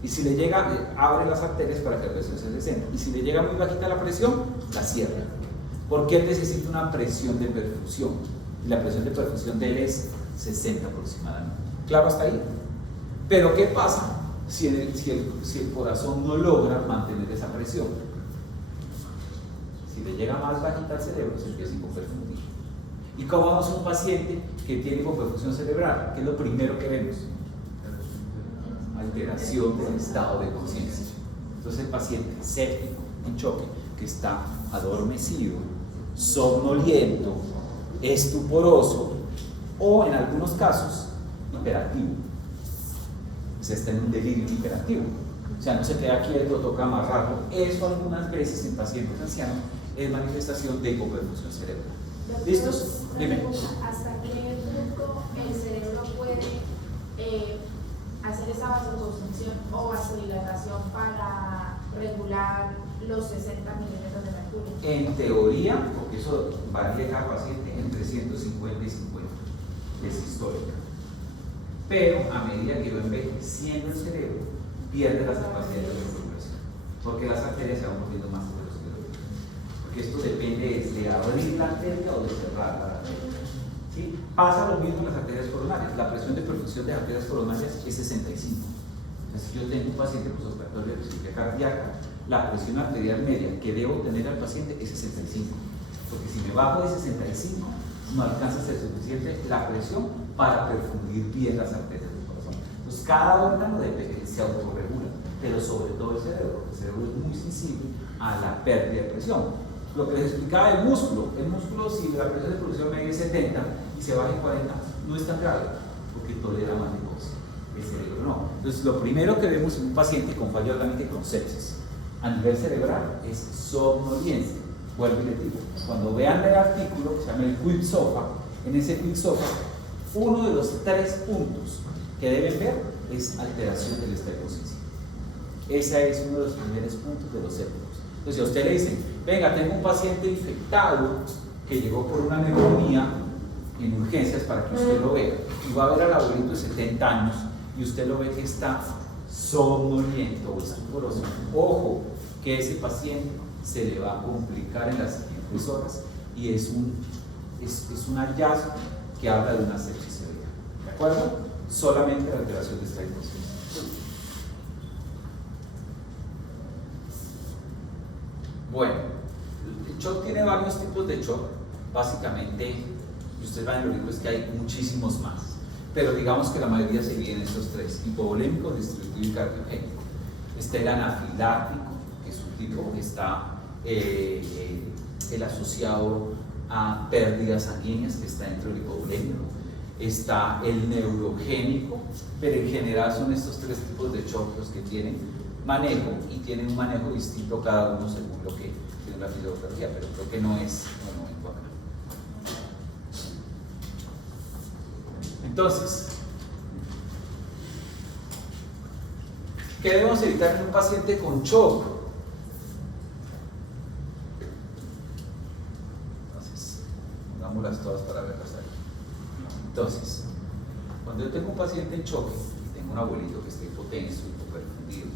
Y si le llega, abre las arterias para que la presión sea 60. Y si le llega muy bajita la presión, la cierra. Porque él necesita una presión de perfusión. Y la presión de perfusión de él es 60 aproximadamente. ¿Claro hasta ahí? Pero ¿qué pasa si el corazón no logra mantener esa presión? Si le llega más bajita al cerebro, se empieza a hipoperfundir. ¿Y cómo vamos a un paciente que tiene hipoperfusión cerebral? ¿Qué es lo primero que vemos? Alteración del estado de conciencia. Entonces el paciente séptico, en choque, que está adormecido, somnoliento, estuporoso o en algunos casos hiperactivo. sea, está en un delirio hiperactivo. O sea, no se queda quieto, toca amarrarlo. Eso algunas veces en pacientes ancianos es manifestación de hipoperfusión cerebral. ¿Listos? Dime. ¿Hasta qué punto el cerebro puede hacer esa vasoconstricción o vasodilatación para regular los 60 milímetros de mercurio? En teoría, porque eso varía cada paciente, entre 150 y 50 de sistólica. Pero a medida que va envejeciendo el cerebro, pierde las capacidades de recuperación, porque las arterias se van volviendo más ateroscleróticas. Porque esto depende de abrir la arteria o de cerrar la arteria. ¿Sí? Pasa lo mismo en las arterias coronarias. La presión de perfusión de arterias coronarias es 65. Entonces, si yo tengo un paciente postoperatorio de cirugía cardíaca, la presión arterial media que debo tener al paciente es 65. Porque si me bajo de 65, no alcanza a ser suficiente la presión para perfundir bien las arterias del corazón. Entonces, cada órgano se autorregula, pero sobre todo el cerebro. El cerebro es muy sensible a la pérdida de presión. Lo que les explicaba del músculo, si la presión de producción media es 70 y se baja en 40, no es tan grave, porque tolera más de cosas. El cerebro no. Entonces, lo primero que vemos en un paciente con fallo orgánico con sepsis a nivel cerebral es somnolencia. Vuelvo y les digo, cuando vean el artículo que se llama el Quick SOFA, en ese Quick SOFA, uno de los 3 puntos que deben ver es alteración del estado de conciencia. Ese es uno de los primeros puntos de los sépticos. Entonces, si a usted le dicen, venga, tengo un paciente infectado que llegó por una neumonía en urgencias para que usted lo vea, y va a ver al abuelito de 70 años y usted lo ve que está somnoliento o estuporoso, ojo, que ese paciente se le va a complicar en las siguientes horas y es un hallazgo que habla de una sepsis severa. ¿De acuerdo? Solamente la alteración de esta hipótesis. Bueno, el shock tiene varios tipos de shock. Básicamente, y ustedes van a ver en los libros que hay muchísimos más, pero digamos que la mayoría se divide en estos 3: hipovolémico, distributivo y cardiogénico. Está el anafiláctico, que es un tipo que está el asociado a pérdidas sanguíneas, que está dentro del hipovolémico. Está el neurogénico, pero en general son estos 3 tipos de shock los que tienen manejo, y tienen un manejo distinto cada uno según lo que tiene la fisiología, pero creo que no es bueno acá. Entonces, ¿qué debemos evitar en un paciente con shock? Entonces, pongámoslas todas para verlas ahí. Entonces, cuando yo tengo un paciente en choque y tengo un abuelito que está hipotenso, hipoperfundido,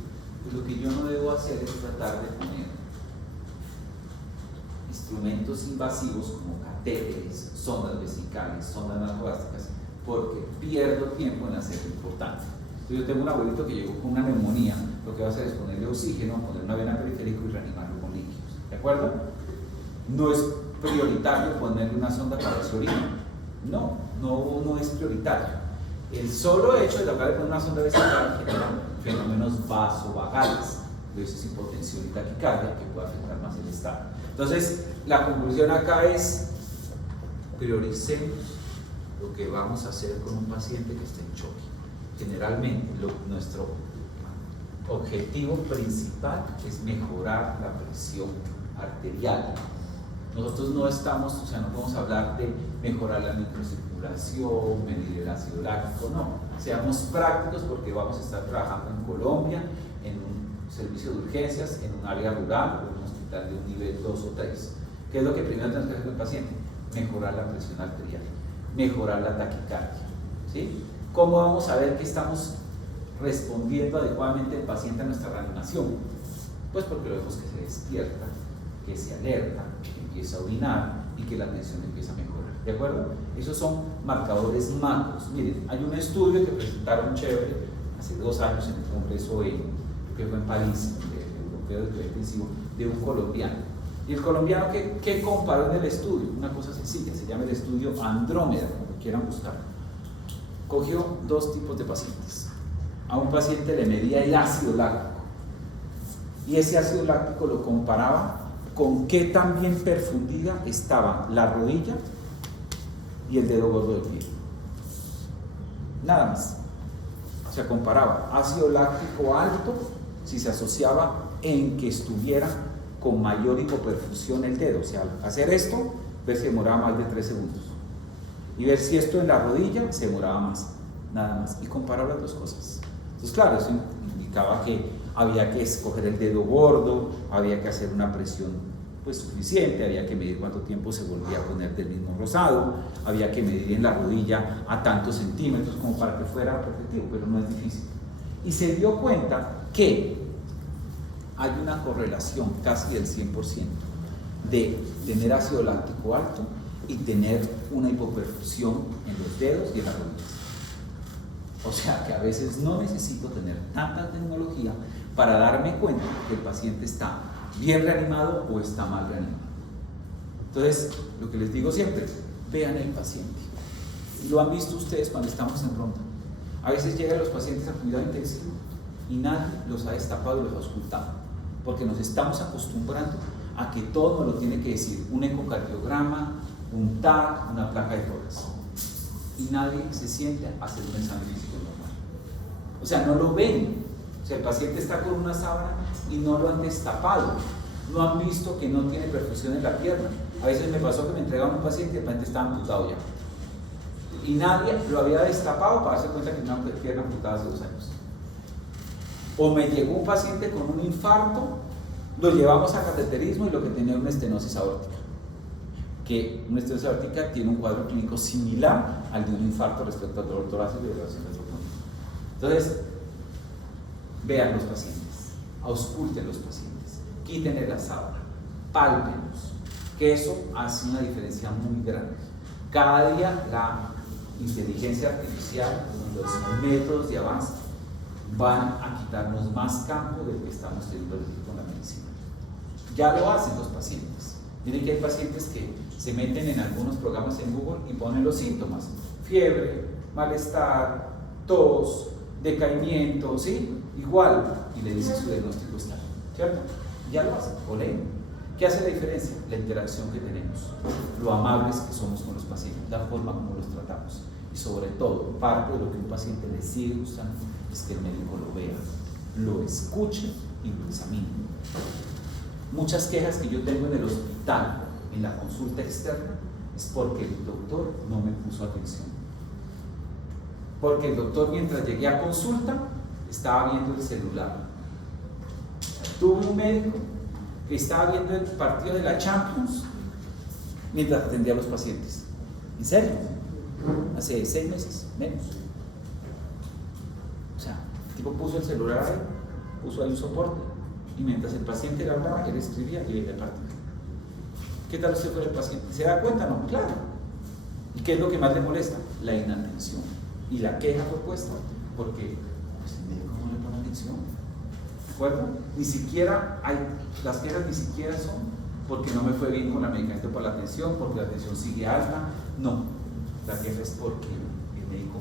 pues lo que yo no debo hacer es tratar de poner instrumentos invasivos como catéteres, sondas vesicales, sondas narcogástricas, porque pierdo tiempo en hacer lo importante. Entonces, yo tengo un abuelito que llegó con una neumonía, lo que va a hacer es ponerle oxígeno, poner una vena periférica y reanimarlo con líquidos. ¿De acuerdo? No es prioritario ponerle una sonda para su orina. No es prioritario. El solo hecho de tratar de poner una sonda vesical genera fenómenos vasovagales, eso es hipotensión y taquicardia que puede afectar más el estado. Entonces, la conclusión acá es: prioricemos lo que vamos a hacer con un paciente que esté en choque. Generalmente, nuestro objetivo principal es mejorar la presión arterial. Nosotros no podemos hablar de mejorar la microcirculación, medir el ácido láctico, no. Seamos prácticos, porque vamos a estar trabajando en Colombia, en un servicio de urgencias, en un área rural o en un hospital de un nivel 2 o 3. ¿Qué es lo que primero tenemos que hacer con el paciente? Mejorar la presión arterial, mejorar la taquicardia. ¿Sí? ¿Cómo vamos a ver que estamos respondiendo adecuadamente el paciente a nuestra reanimación? Pues porque lo vemos que se despierta, que se alerta, que empieza a orinar y que la tensión empieza a mejorar. ¿De acuerdo? Esos son marcadores macros. Miren, hay un estudio que presentaron chévere hace 2 años en el congreso que fue en París, el europeo de cuidado intensivo, de un colombiano. Y el colombiano, ¿qué comparó en el estudio? Una cosa sencilla, se llama el estudio Andrómeda, como quieran buscar. Cogió 2 tipos de pacientes. A un paciente le medía el ácido láctico, y ese ácido láctico lo comparaba con qué tan bien perfundida estaba la rodilla y el dedo gordo del pie. Nada más. O sea, comparaba ácido láctico alto si se asociaba en que estuviera con mayor hipoperfusión el dedo. O sea, al hacer esto, ver si demoraba más de 3 segundos. Y ver si esto en la rodilla se demoraba más, nada más. Y comparar las dos cosas. Entonces, claro, eso indicaba que había que escoger el dedo gordo, había que hacer una presión pues suficiente, había que medir cuánto tiempo se volvía a poner del mismo rosado, había que medir en la rodilla a tantos centímetros como para que fuera efectivo, pero no es difícil. Y se dio cuenta que hay una correlación casi del 100% de tener ácido láctico alto y tener una hipoperfusión en los dedos y en las rodillas. O sea que a veces no necesito tener tanta tecnología para darme cuenta que el paciente está bien reanimado o está mal reanimado. Entonces, lo que les digo siempre, vean el paciente. Lo han visto ustedes cuando estamos en ronda. A veces llegan los pacientes a cuidado intensivo y nadie los ha destapado y los ha auscultado, porque nos estamos acostumbrando a que todo nos lo tiene que decir un ecocardiograma, un TAC, una placa de tórax, y nadie se siente a hacer un examen físico normal. O sea, no lo ven. O sea, el paciente está con una sábana y no lo han destapado, no han visto que no tiene perfusión en la pierna. A veces me pasó que me entregaban un paciente y el paciente estaba amputado ya, y nadie lo había destapado para darse cuenta que tenía una pierna amputada hace 2 años. O me llegó un paciente con un infarto, lo llevamos a cateterismo y lo que tenía una estenosis aórtica, que una estenosis aórtica tiene un cuadro clínico similar al de un infarto respecto al dolor torácico y elevación del troponio. Entonces, vean los pacientes, ausculten los pacientes, quítenle la sábana, pálpenlos, que eso hace una diferencia muy grande. Cada día la inteligencia artificial, los métodos de avance van a quitarnos más campo del que estamos teniendo con la medicina. Ya lo hacen los pacientes. Miren que hay pacientes que se meten en algunos programas en Google y ponen los síntomas: fiebre, malestar, tos, decaimiento, ¿sí? Igual, y le dicen su diagnóstico está, ¿cierto? Ya lo hacen, o leen. ¿Qué hace la diferencia? La interacción que tenemos, lo amables que somos con los pacientes, la forma como los tratamos, y sobre todo, parte de lo que un paciente le sigue gustando es que el médico lo vea, lo escuche y lo examine. Muchas quejas que yo tengo en el hospital, en la consulta externa, es porque el doctor no me puso atención. Porque el doctor, mientras llegué a consulta, estaba viendo el celular. Tuve un médico que estaba viendo el partido de la Champions mientras atendía a los pacientes. ¿En serio? Hace 6 meses, menos. O sea, el tipo puso el celular ahí, puso ahí un soporte, y mientras el paciente le hablaba, él escribía y veía el partido. ¿Qué tal usted con el paciente? ¿Se da cuenta? No, claro. ¿Y qué es lo que más le molesta? La inatención y la queja propuesta, porque pues, el médico no le pone atención. ¿De acuerdo? Ni siquiera hay, las quejas ni siquiera son porque no me fue bien con la medicamento para la atención, porque la atención sigue alta. No, la queja es porque el médico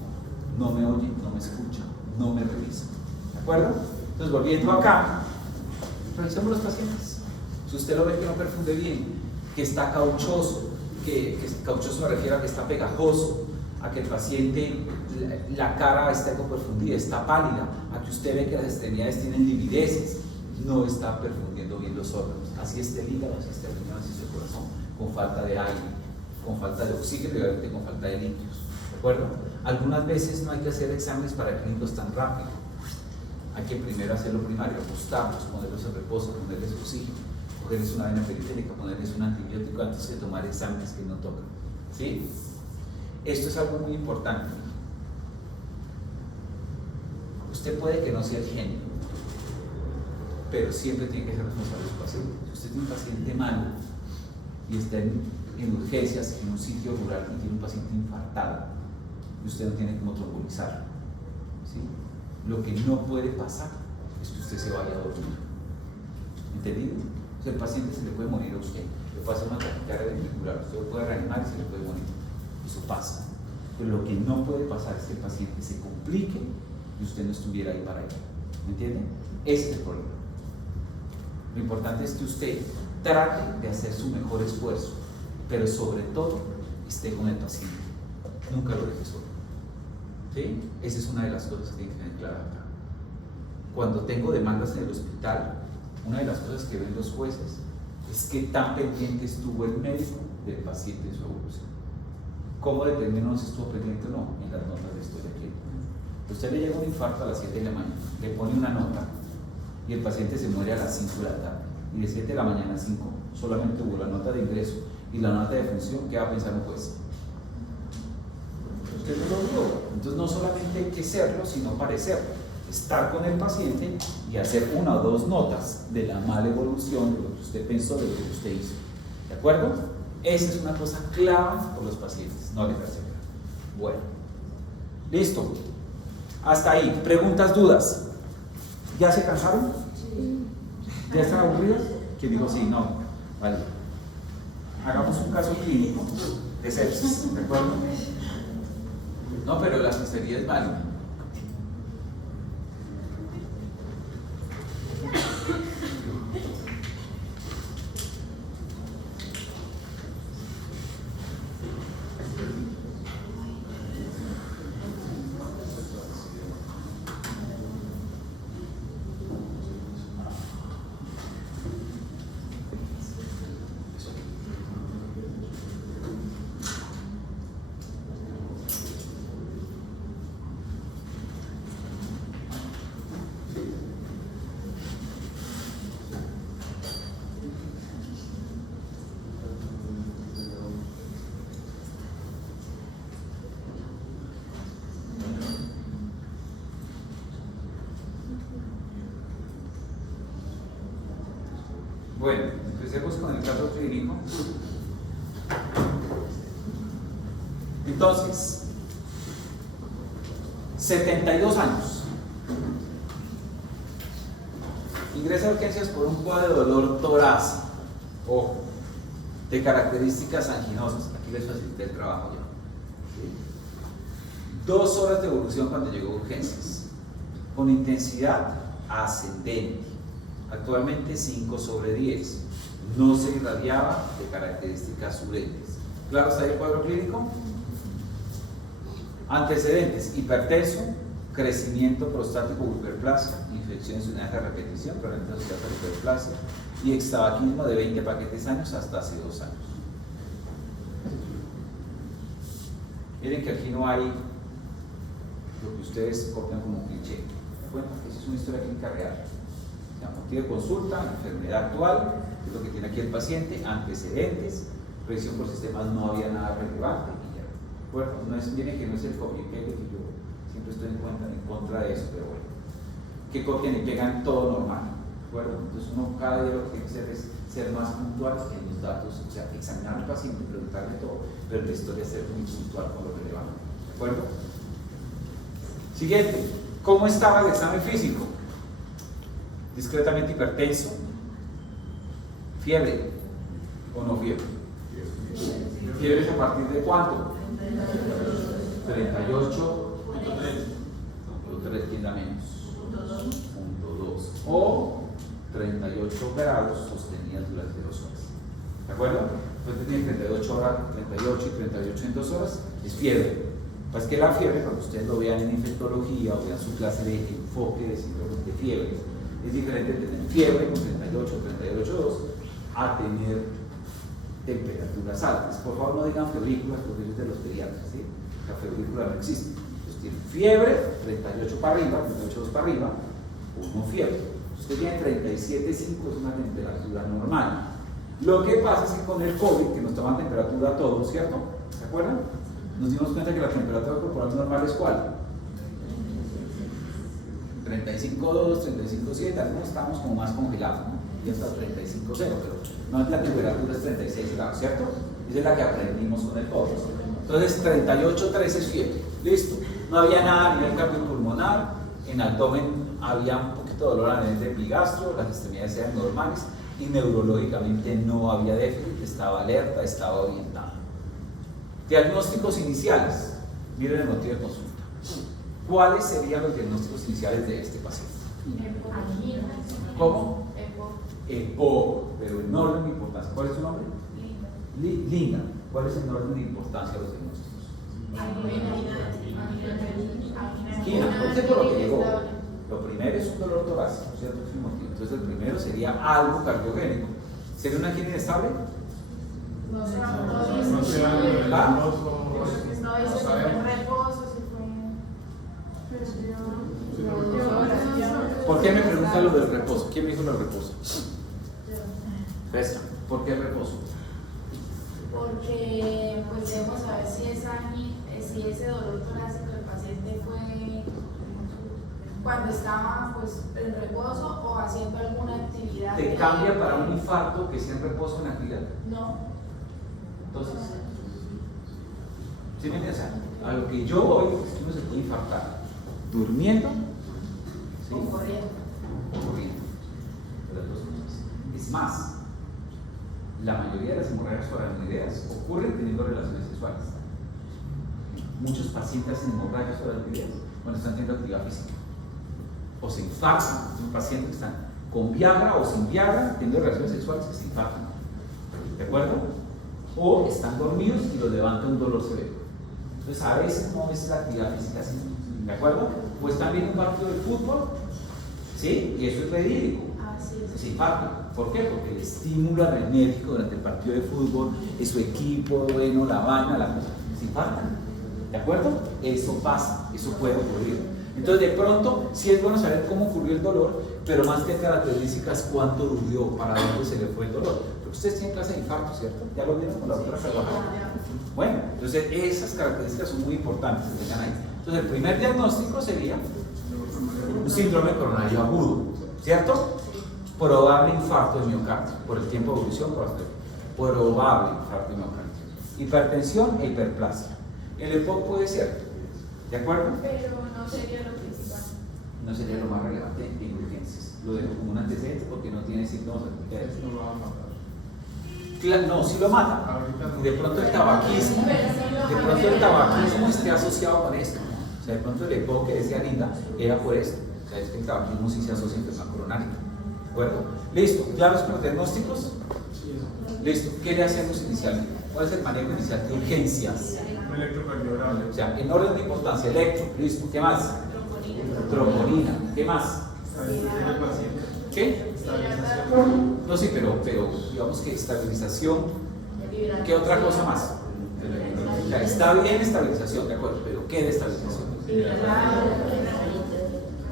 no me oye, no me escucha, no me revisa. ¿De acuerdo? Entonces, volviendo acá, revisemos los pacientes. Si usted lo ve que no perfunde bien, que está cauchoso, que cauchoso me refiero a que está pegajoso, a que el paciente, la cara está ecoperfundida, está pálida, a que usted ve que las extremidades tienen livideces, no está perfundiendo bien los órganos. Así está el hígado, así está el riñón, así está el corazón, con falta de aire, con falta de oxígeno y obviamente con falta de líquidos. ¿De acuerdo? Algunas veces no hay que hacer exámenes para clínicos tan rápido. Hay que primero hacer lo primario, acostarlos, ponerlos en reposo, ponerles oxígeno, cogerles una vena periférica, ponerles un antibiótico antes de tomar exámenes que no tocan. ¿Sí? Esto es algo muy importante. Usted puede que no sea el genio, pero siempre tiene que ser responsable de su paciente. Si usted tiene un paciente malo y está en urgencias en un sitio rural y tiene un paciente infartado y usted no tiene cómo trombolizarlo, ¿sí? Lo que no puede pasar es que usted se vaya a dormir. ¿Entendido? O sea, el paciente se le puede morir a usted, le pasa una taquicardia ventricular, usted lo puede reanimar y se le puede morir. Eso pasa. Pero lo que no puede pasar es que el paciente se complique y usted no estuviera ahí para él. ¿Me entienden? Ese es el problema. Lo importante es que usted trate de hacer su mejor esfuerzo, pero sobre todo esté con el paciente. Nunca lo deje solo. ¿Sí? Esa es una de las cosas que tienen que tener clara acá. Cuando tengo demandas en el hospital, una de las cosas que ven los jueces es qué tan pendiente estuvo el médico del paciente en su evolución. ¿Cómo determinó si estuvo pendiente o no? En las notas de historia clínica. Usted le llega un infarto a las 7 de la mañana, le pone una nota y el paciente se muere a las 5 de la tarde. Y de 7 de la mañana a 5 solamente hubo la nota de ingreso y la nota de función. ¿Qué va a pensar un juez? Usted no lo vio. Entonces no solamente hay que serlo, sino parecerlo. Estar con el paciente y hacer una o dos notas de la mala evolución, de lo que usted pensó, de lo que usted hizo. ¿De acuerdo? Esa es una cosa clave por los pacientes, no les hace nada. Bueno, listo. Hasta ahí. ¿Preguntas, dudas? ¿Ya se cansaron? Sí. ¿Ya están aburridos? ¿Quién dijo sí? No. Vale. Hagamos un caso clínico de sepsis, ¿de acuerdo? No, pero la sinceridad es válida. Bueno, empecemos con el caso clínico. Entonces, 72 años. Ingresa a urgencias por un cuadro de dolor torácico, ojo, de características anginosas. Aquí les facilité el trabajo ya. ¿Sí? 2 horas de evolución cuando llegó a urgencias, con intensidad ascendente. Actualmente 5/10. No se irradiaba de características urentes. ¿Claro está ahí el cuadro clínico? Antecedentes: hipertenso, crecimiento prostático, hiperplasia, infecciones urinarias de repetición, probablemente asociadas a la hiperplasia, y extabaquismo de 20 paquetes años hasta hace 2 años. Miren que aquí no hay lo que ustedes copian como cliché. Bueno, esa es una historia clínica real. Motivo de consulta, enfermedad actual, que es lo que tiene aquí el paciente, antecedentes, revisión por sistemas, no había nada relevante y ya. Bueno, miren que no es el copia y pegue, que yo siempre estoy en contra de eso, pero bueno, que copian y pegan todo normal. ¿De acuerdo? Entonces uno cada día lo que tiene que hacer es ser más puntual en los datos, o sea, examinar al paciente, preguntarle todo, pero en la historia ser muy puntual con lo relevante. ¿De acuerdo? Siguiente, ¿cómo estaba el examen físico? Discretamente hipertenso, fiebre o no fiebre. ¿Fiebre a partir de cuánto? 38.3, tienda menos, 0.2 o 38 grados sostenidas durante 2 horas. ¿De acuerdo? Entonces tiene 38 horas, 38 y 38 en 2 horas, es fiebre. Pues que la fiebre, cuando ustedes lo vean en infectología o vean su clase de enfoque de síndromes de fiebre, es diferente tener fiebre con 38, 38,2 a tener temperaturas altas. Por favor, no digan febrículas porque es de los pediatras, ¿sí? La febrícula no existe. Entonces tienen fiebre, 38 para arriba, 38,2 para arriba, o no fiebre. Usted tiene 37,5, es una temperatura normal. Lo que pasa es que con el COVID, que nos toman temperatura a todos, ¿cierto? ¿Se acuerdan? Nos dimos cuenta que la temperatura corporal normal es ¿cuál? 35,2, 35,7, algunos estamos como más congelados, ¿no? Y hasta 35,0, pero no es la temperatura, es 36 grados, ¿cierto? Esa es la que aprendimos con el COVID. Entonces 38,3 es fiebre, listo. No había nada a nivel cardiopulmonar, en abdomen había un poquito de dolor a nivel de epigastro, las extremidades eran normales y neurológicamente no había déficit, estaba alerta, estaba orientada. Diagnósticos iniciales, miren el motivo de consulta. ¿Cuáles serían los diagnósticos iniciales de este paciente? ¿Cómo? EPOC, pero en orden de importancia. ¿Cuál es su nombre? Linda. ¿Cuál es el orden de importancia de los diagnósticos? Entonces, por lo que llegó, lo primero es un dolor torácico, ¿cierto? Es un motivo. Entonces, el primero sería algo cardiogénico. ¿Sería una angina inestable? No sé, No sé, algo del ¿Ah? reposo, no dice si fue en reposo, si fue. ¿Por qué me pregunta lo del reposo? ¿Quién me dijo lo del reposo? ¿Por qué el reposo? Porque pues debemos saber si ese dolor torácico del paciente fue cuando estaba pues en reposo o haciendo alguna actividad. ¿Te cambia para un infarto que sea en reposo en actividad? No. Entonces, ¿sí me entiendes? A lo que yo voy es que uno se puede infartar durmiendo, ¿sí? O corriendo. O corriendo. Las dos cosas. Es más, la mayoría de las hemorragias subaracnoideas ocurren teniendo relaciones sexuales. Muchos pacientes hacen hemorragias subaracnoideas cuando están teniendo actividad física. O se infartan, son pacientes que están con Viagra o sin Viagra teniendo relaciones sexuales que se infartan. ¿De acuerdo? O están dormidos y los levanta un dolor severo. Entonces a veces no es la actividad física así. ¿De acuerdo? O están viendo un partido de fútbol, ¿sí? Y eso es verídico. Se infartan. ¿Por qué? Porque el estímulo adrenérgico durante el partido de fútbol, es su equipo, bueno, la vaina, la cosa, se infartan. ¿De acuerdo? Eso pasa, eso puede ocurrir. Entonces, de pronto, sí es bueno saber cómo ocurrió el dolor, pero más que características, cuánto duró, para dónde se le fue el dolor. Porque ustedes tienen clase de infarto, ¿cierto? ¿Ya lo vieron con la doctora Carvajal? Bueno, entonces esas características son muy importantes que tengan ahí. Entonces, el primer diagnóstico sería un síndrome coronario agudo, ¿cierto? Probable infarto de miocardio, por el tiempo de evolución, probable infarto de miocardio. Hipertensión e hiperplasia. El EPOC puede ser, ¿de acuerdo? Pero no sería lo principal. No sería lo más relevante en urgencias. Lo dejo como un antecedente porque no tiene síntomas articulares. no lo va a matar. No, sí lo mata. Y de pronto el tabaquismo, esté asociado con esto. O sea, de pronto el EPOC que decía Linda era por esto. O sea, es que el tabaquismo sí se asocia a enfermedad coronaria. ¿De acuerdo? Listo, ¿claros con los diagnósticos? Listo, ¿qué le hacemos inicialmente? ¿Cuál es el manejo inicial de urgencias? Un electrocardiograma. O sea, en orden de importancia, electro, listo, ¿qué más? Troponina, ¿qué más? Estabilización del paciente. ¿Qué? Estabilización. No, sí, pero digamos que estabilización, ¿qué otra cosa más? O sea, está bien estabilización, de acuerdo, pero ¿qué de estabilización?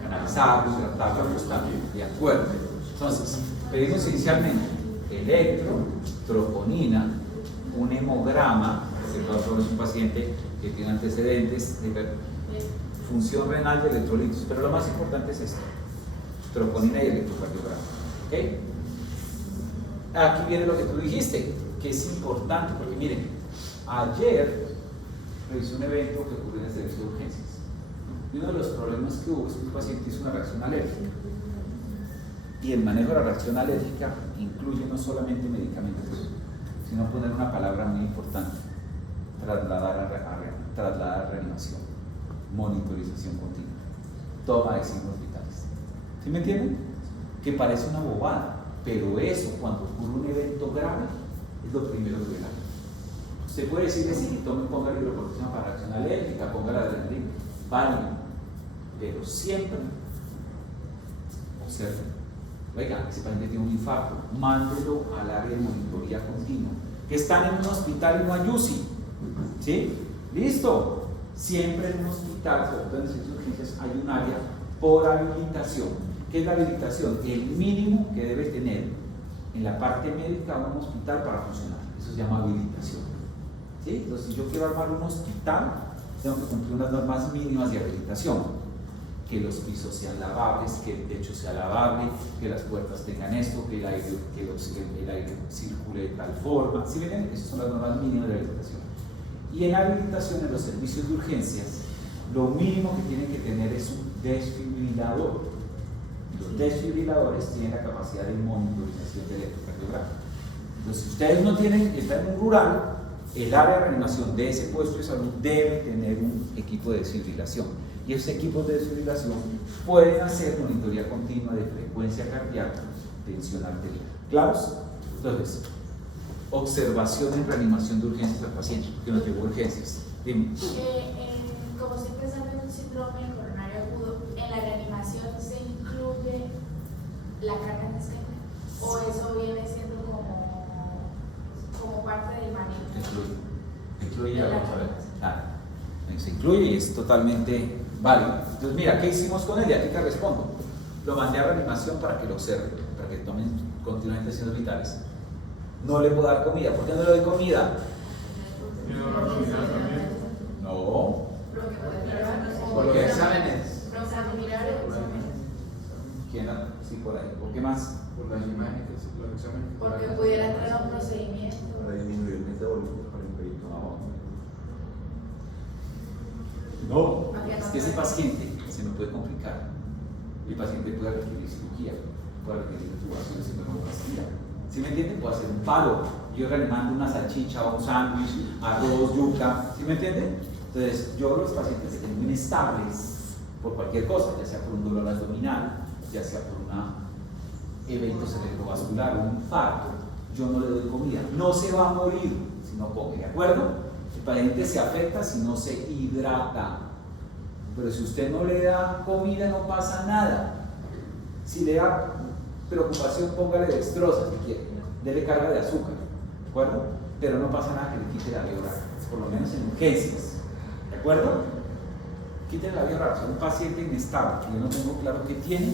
Analizarlo, hidratarlo, ajustarlo, de acuerdo. Entonces, pedimos inicialmente electro, troponina, un hemograma, que es un paciente que tiene antecedentes de función renal de electrolitos, pero lo más importante es esto, troponina y electrocardiograma. ¿Okay? Aquí viene lo que tú dijiste, que es importante, porque miren, ayer revisé un evento que ocurrió en el servicio de urgencias, y uno de los problemas que hubo es que un paciente hizo una reacción alérgica. Y el manejo de la reacción alérgica incluye no solamente medicamentos, sino poner una palabra muy importante: trasladar a reanimación, monitorización continua, toma de signos vitales. ¿Sí me entienden? Que parece una bobada, pero eso, cuando ocurre un evento grave, es lo primero que viene. Usted puede decirle sí, ponga hidrocortisona para reacción alérgica, ponga la adrenalina, válido, pero siempre observen. Oiga, ese paciente tiene un infarto, mándelo al área de monitoría continua. Que están en un hospital y no hay UCI. ¿Sí? Listo. Siempre en un hospital, sobre todo en servicios de urgencias, hay un área por habilitación. ¿Qué es la habilitación? El mínimo que debe tener en la parte médica un hospital para funcionar. Eso se llama habilitación. ¿Sí? Entonces, si yo quiero armar un hospital, tengo que cumplir unas normas mínimas de habilitación. Que los pisos sean lavables, que el techo sea lavable, que las puertas tengan esto, que el aire circule de tal forma. ¿Sí ven? Esas son las normas mínimas de habilitación. Y en habilitación, en los servicios de urgencias, lo mínimo que tienen que tener es un desfibrilador. Los desfibriladores tienen la capacidad de monitorización del electrocardiograma. Entonces, si ustedes no tienen, están en un rural, el área de reanimación de ese puesto de salud debe tener un equipo de desfibrilación. Y esos equipos de desfibrilación pueden hacer monitoría continua de frecuencia cardíaca, tensión arterial. ¿Claros? Entonces, observación en reanimación de urgencias al paciente, porque nos llegó urgencias. Dime. como estoy pensando en un síndrome coronario agudo, ¿en la reanimación se incluye la carga de sangre? ¿O eso viene siendo como parte del manejo? Incluye, ya vamos a ver. Claro, se incluye y es totalmente válido. Entonces, mira, ¿qué hicimos con él? Y aquí te respondo. Lo mandé a reanimación para que lo observe, para que tomen continuamente signos vitales. No le puedo dar comida. ¿Por qué no le doy comida? No. Por los exámenes. ¿Quién? Sí, por ahí. ¿Por qué más? Por las imágenes, los exámenes. Porque pudiera entrar a un procedimiento. Para disminuir el metabolismo para el perito. No, es que ese paciente se me puede complicar. El paciente puede requerir cirugía, puede requerir intubación si no lo pastilla. ¿Sí me entienden? Puede hacer un palo. Yo reanimando una salchicha o un sándwich, arroz, yuca. ¿Sí me entienden? Entonces, yo los pacientes que estén inestables por cualquier cosa, ya sea por un dolor abdominal, ya sea por un evento cerebrovascular o un infarto, yo no le doy comida. No se va a morir si no come, ¿de acuerdo? El paciente se afecta si no se hidrata. Pero si usted no le da comida, no pasa nada. Si le da preocupación, póngale dextrosa si quiere. Dele carga de azúcar, ¿de acuerdo? Pero no pasa nada que le quite la vía oral, por lo menos en urgencias, ¿de acuerdo? Quite la vía oral. Si un paciente inestable que yo no tengo claro qué tiene,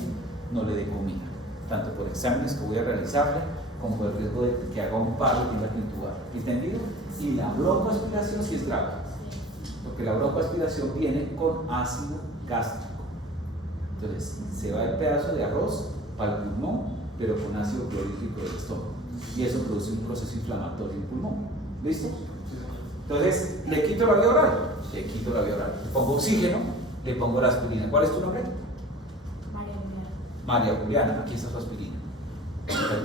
no le dé comida, tanto por exámenes que voy a realizarle, como por el riesgo de que haga un paro y tenga que intubar. ¿Entendido? Y la broncoaspiración sí es grave, porque la broncoaspiración viene con ácido gástrico. Entonces, se va el pedazo de arroz para el pulmón, pero con ácido clorhídrico del estómago. Y eso produce un proceso inflamatorio en el pulmón. ¿Listo? Entonces, le quito la vía oral. Le quito la vía oral. Le pongo oxígeno, le pongo la aspirina. ¿Cuál es tu nombre? María Juliana. Aquí está su aspirina.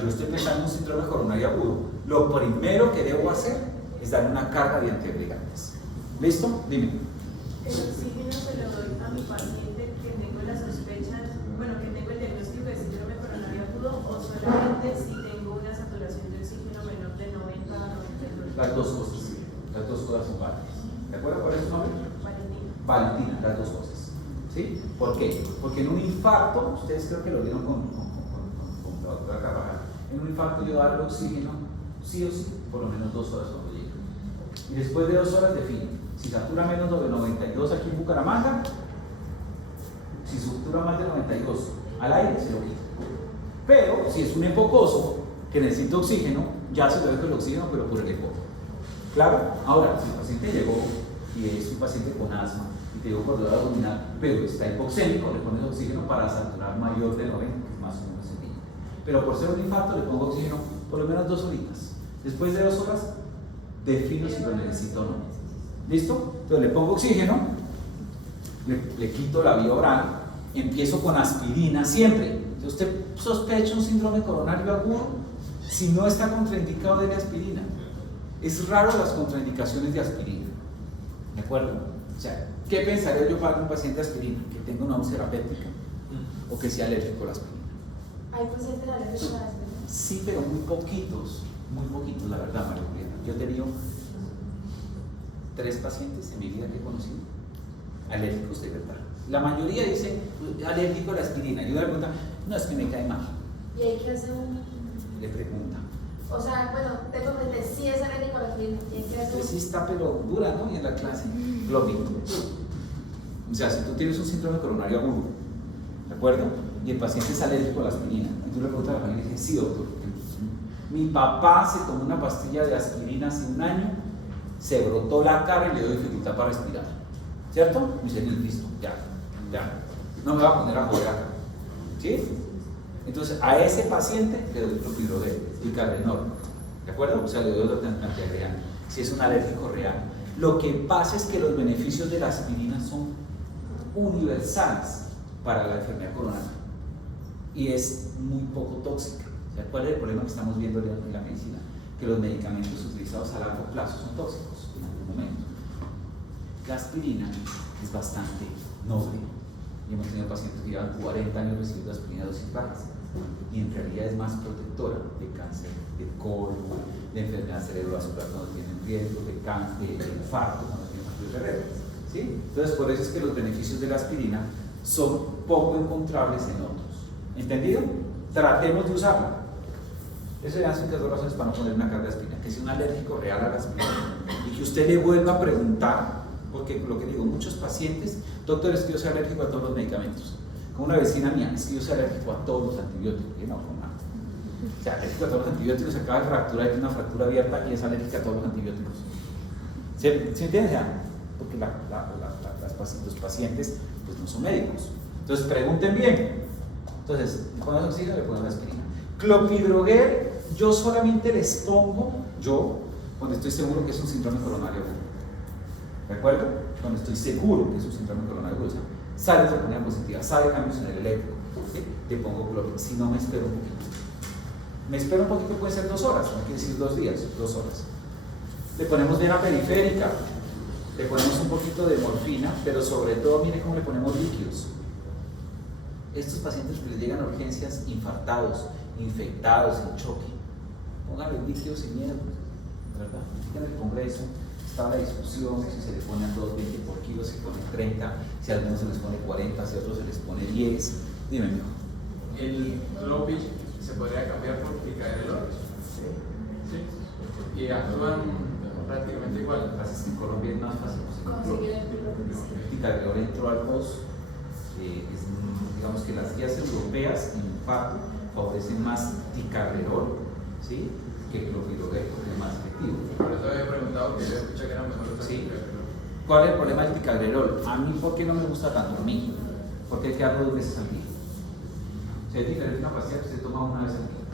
Yo estoy pensando en un síndrome coronario agudo. Lo primero que debo hacer es darle una carga de antioxidantes. ¿Listo? Dime. El oxígeno se lo doy a mi paciente que tengo las sospechas, bueno, que tengo el diagnóstico de síndrome coronario agudo, o solamente si tengo una saturación de oxígeno menor de 90 a 92. Las dos cosas. Las dos cosas son válidas. ¿De acuerdo? ¿Cuál es tu nombre? Valentina. Valentina, las dos cosas. ¿Sí? ¿Por qué? Porque en un infarto, ustedes creo que lo vieron con la doctora Carvajal, en un infarto yo darle oxígeno, sí o sí, por lo menos 2 horas cuando llegue. Y después de 2 horas defino. Si satura menos de 92 aquí en Bucaramanga, si satura más de 92 al aire, se lo quito. Pero si es un hipocoso que necesita oxígeno, ya se le dejo el oxígeno, pero por el eco. ¿Claro? Ahora, si el paciente llegó y es un paciente con asma y te digo corredor abdominal, pero está hipoxémico, le pones oxígeno para saturar mayor de 90, que es más o menos el límite. Pero por ser un infarto, le pongo oxígeno por lo menos 2 horitas. Después de 2 horas, defino si lo necesito o no. ¿Listo? Entonces le pongo oxígeno, le quito la vía oral, empiezo con aspirina siempre. Si usted sospecha un síndrome coronario agudo, si no está contraindicado, dele aspirina. Es raro las contraindicaciones de aspirina. ¿De acuerdo? O sea, ¿qué pensaría yo para un paciente de aspirina? Que tenga una úlcera péptica o que sea alérgico a la aspirina. ¿Hay pacientes alérgicos a la aspirina? Sí, pero muy poquitos, la verdad, María Juliana. Yo he tenido 3 pacientes en mi vida que he conocido alérgicos de verdad. La mayoría dice alérgico a la aspirina. Yo le pregunto, no, es que me cae mal. Y hay que hacer un... Le pregunta. O sea, bueno, tengo que decir si es alérgico a la aspirina. ¿Y hay que hacer Pues sí está, pero dura, ¿no? Y en la clase, lo mismo. O sea, si tú tienes un síndrome coronario agudo, ¿de acuerdo? Y el paciente es alérgico a la aspirina, y tú le preguntas a la familia y dices, sí, doctor. Mi papá se tomó una pastilla de aspirina hace 1 año, se brotó la cara y le dio dificultad para respirar. ¿Cierto? Me dice, listo, ya. No me va a poner a joder acá. ¿Sí? Entonces, a ese paciente le doy clopidogrel y cardenol. ¿De acuerdo? O sea, le doy otro antiagregante. Si es un alérgico real. Lo que pasa es que los beneficios de la aspirina son universales para la enfermedad coronaria. Y es muy poco tóxica. O sea, ¿cuál es el problema que estamos viendo en la medicina? Que los medicamentos utilizados a largo plazo son tóxicos en algún momento. La aspirina es bastante noble. Y hemos tenido pacientes que llevan 40 años recibiendo aspirina a dosis bajas. Y en realidad es más protectora de cáncer de colon, de enfermedad cerebrovascular cuando tienen riesgo, de cáncer, de infarto cuando tienen más riesgo. ¿sí? Entonces, por eso es que los beneficios de la aspirina son poco encontrables en otros. ¿Entendido? Tratemos de usarla. Eso eran las únicas dos razones para no poner una carga de aspirina, que sea un alérgico real a la aspirina y que usted le vuelva a preguntar, porque lo que digo, muchos pacientes, doctor, es que yo soy alérgico a todos los medicamentos. Como una vecina mía, es que yo soy alérgico a todos los antibióticos. Y no, con nada. O sea, alérgico a todos los antibióticos, acaba de fracturar, tiene una fractura abierta y es alérgica a todos los antibióticos. ¿Sí entiendes? Porque los pacientes pues, no son médicos. Entonces pregunten bien. Entonces, le ponemos oxígeno, le ponemos aspirina. Clopidogrel, yo solamente les pongo, cuando estoy seguro que es un síndrome coronario agudo. ¿De acuerdo? Cuando estoy seguro que es un síndrome coronario agudo. Sale de troponina positiva, sale cambios en el eléctrico. ¿Sí? Le pongo clopidogrel. Si no, me espero un poquito. Me espero un poquito, puede ser 2 horas, no quiere decir 2 días, 2 horas. Le ponemos vena periférica, le ponemos un poquito de morfina, pero sobre todo, mire cómo le ponemos líquidos. Estos pacientes que les llegan a urgencias infartados, infectados, en choque, pónganle líquidos sin miedo, ¿verdad? En el congreso estaba la discusión si se le ponen 2,20 por kilo, se pone 30, si a algunos se les pone 40, si a otros se les pone 10. Dime, mijo. El Clopi se podría cambiar por Ticagrelor. Sí. Y actúan prácticamente igual. Lo que pasa es que en Colombia es más fácil Conseguir el clopidogrel. el Ticagrelor entró al POS. Digamos que las guías europeas en infarto favorecen más Ticagrelor, ¿sí?, que clopidogrel, porque es más efectivo. Por eso había preguntado que yo escuché que era mejor usar Sí. Ticagrelor. ¿Cuál es el problema del Ticagrelor? A mí, ¿por qué no me gusta tanto? A mí, porque hay que darlo 2 veces al día. O sea, es diferente una pastilla que usted toma una vez al día.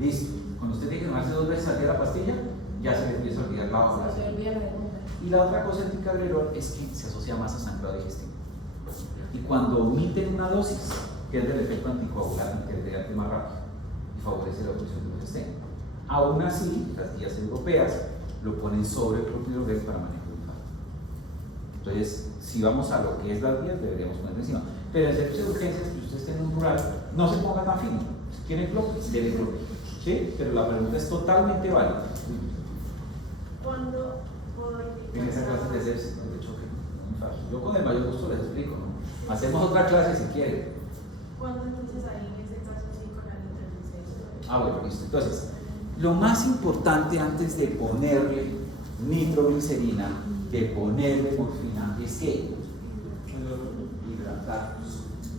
Listo. Cuando usted tiene que tomarse 2 veces al día la pastilla, ya se le empieza a olvidar la otra. Se olvida la segunda. Y la otra cosa del Ticagrelor es que se asocia más a sangrado digestivo. Y cuando omiten una dosis, que es del efecto anticoagulante, que es de arte más rápido y favorece la obstrucción de los estén. Aún así, las guías europeas lo ponen sobre el clopidogrel para manejo de infarto. Entonces, si vamos a lo que es las guías, deberíamos poner encima. Pero en servicio de urgencias, si usted está en un rural, no se ponga tan fino. Si quiere clopid, debe clopid. ¿Sí? Pero la pregunta es totalmente válida. ¿Cuándo puedo En esa clase de sepsis, de choque, muy fácil. Yo con el mayor gusto les explico, ¿no? Hacemos otra clase si quieren. ¿Cuándo entonces ahí en ese caso sí con la nitroglicerina? Bueno, listo. Entonces, lo más importante antes de ponerle nitroglicerina, de ponerle morfina, es que hidratarlos.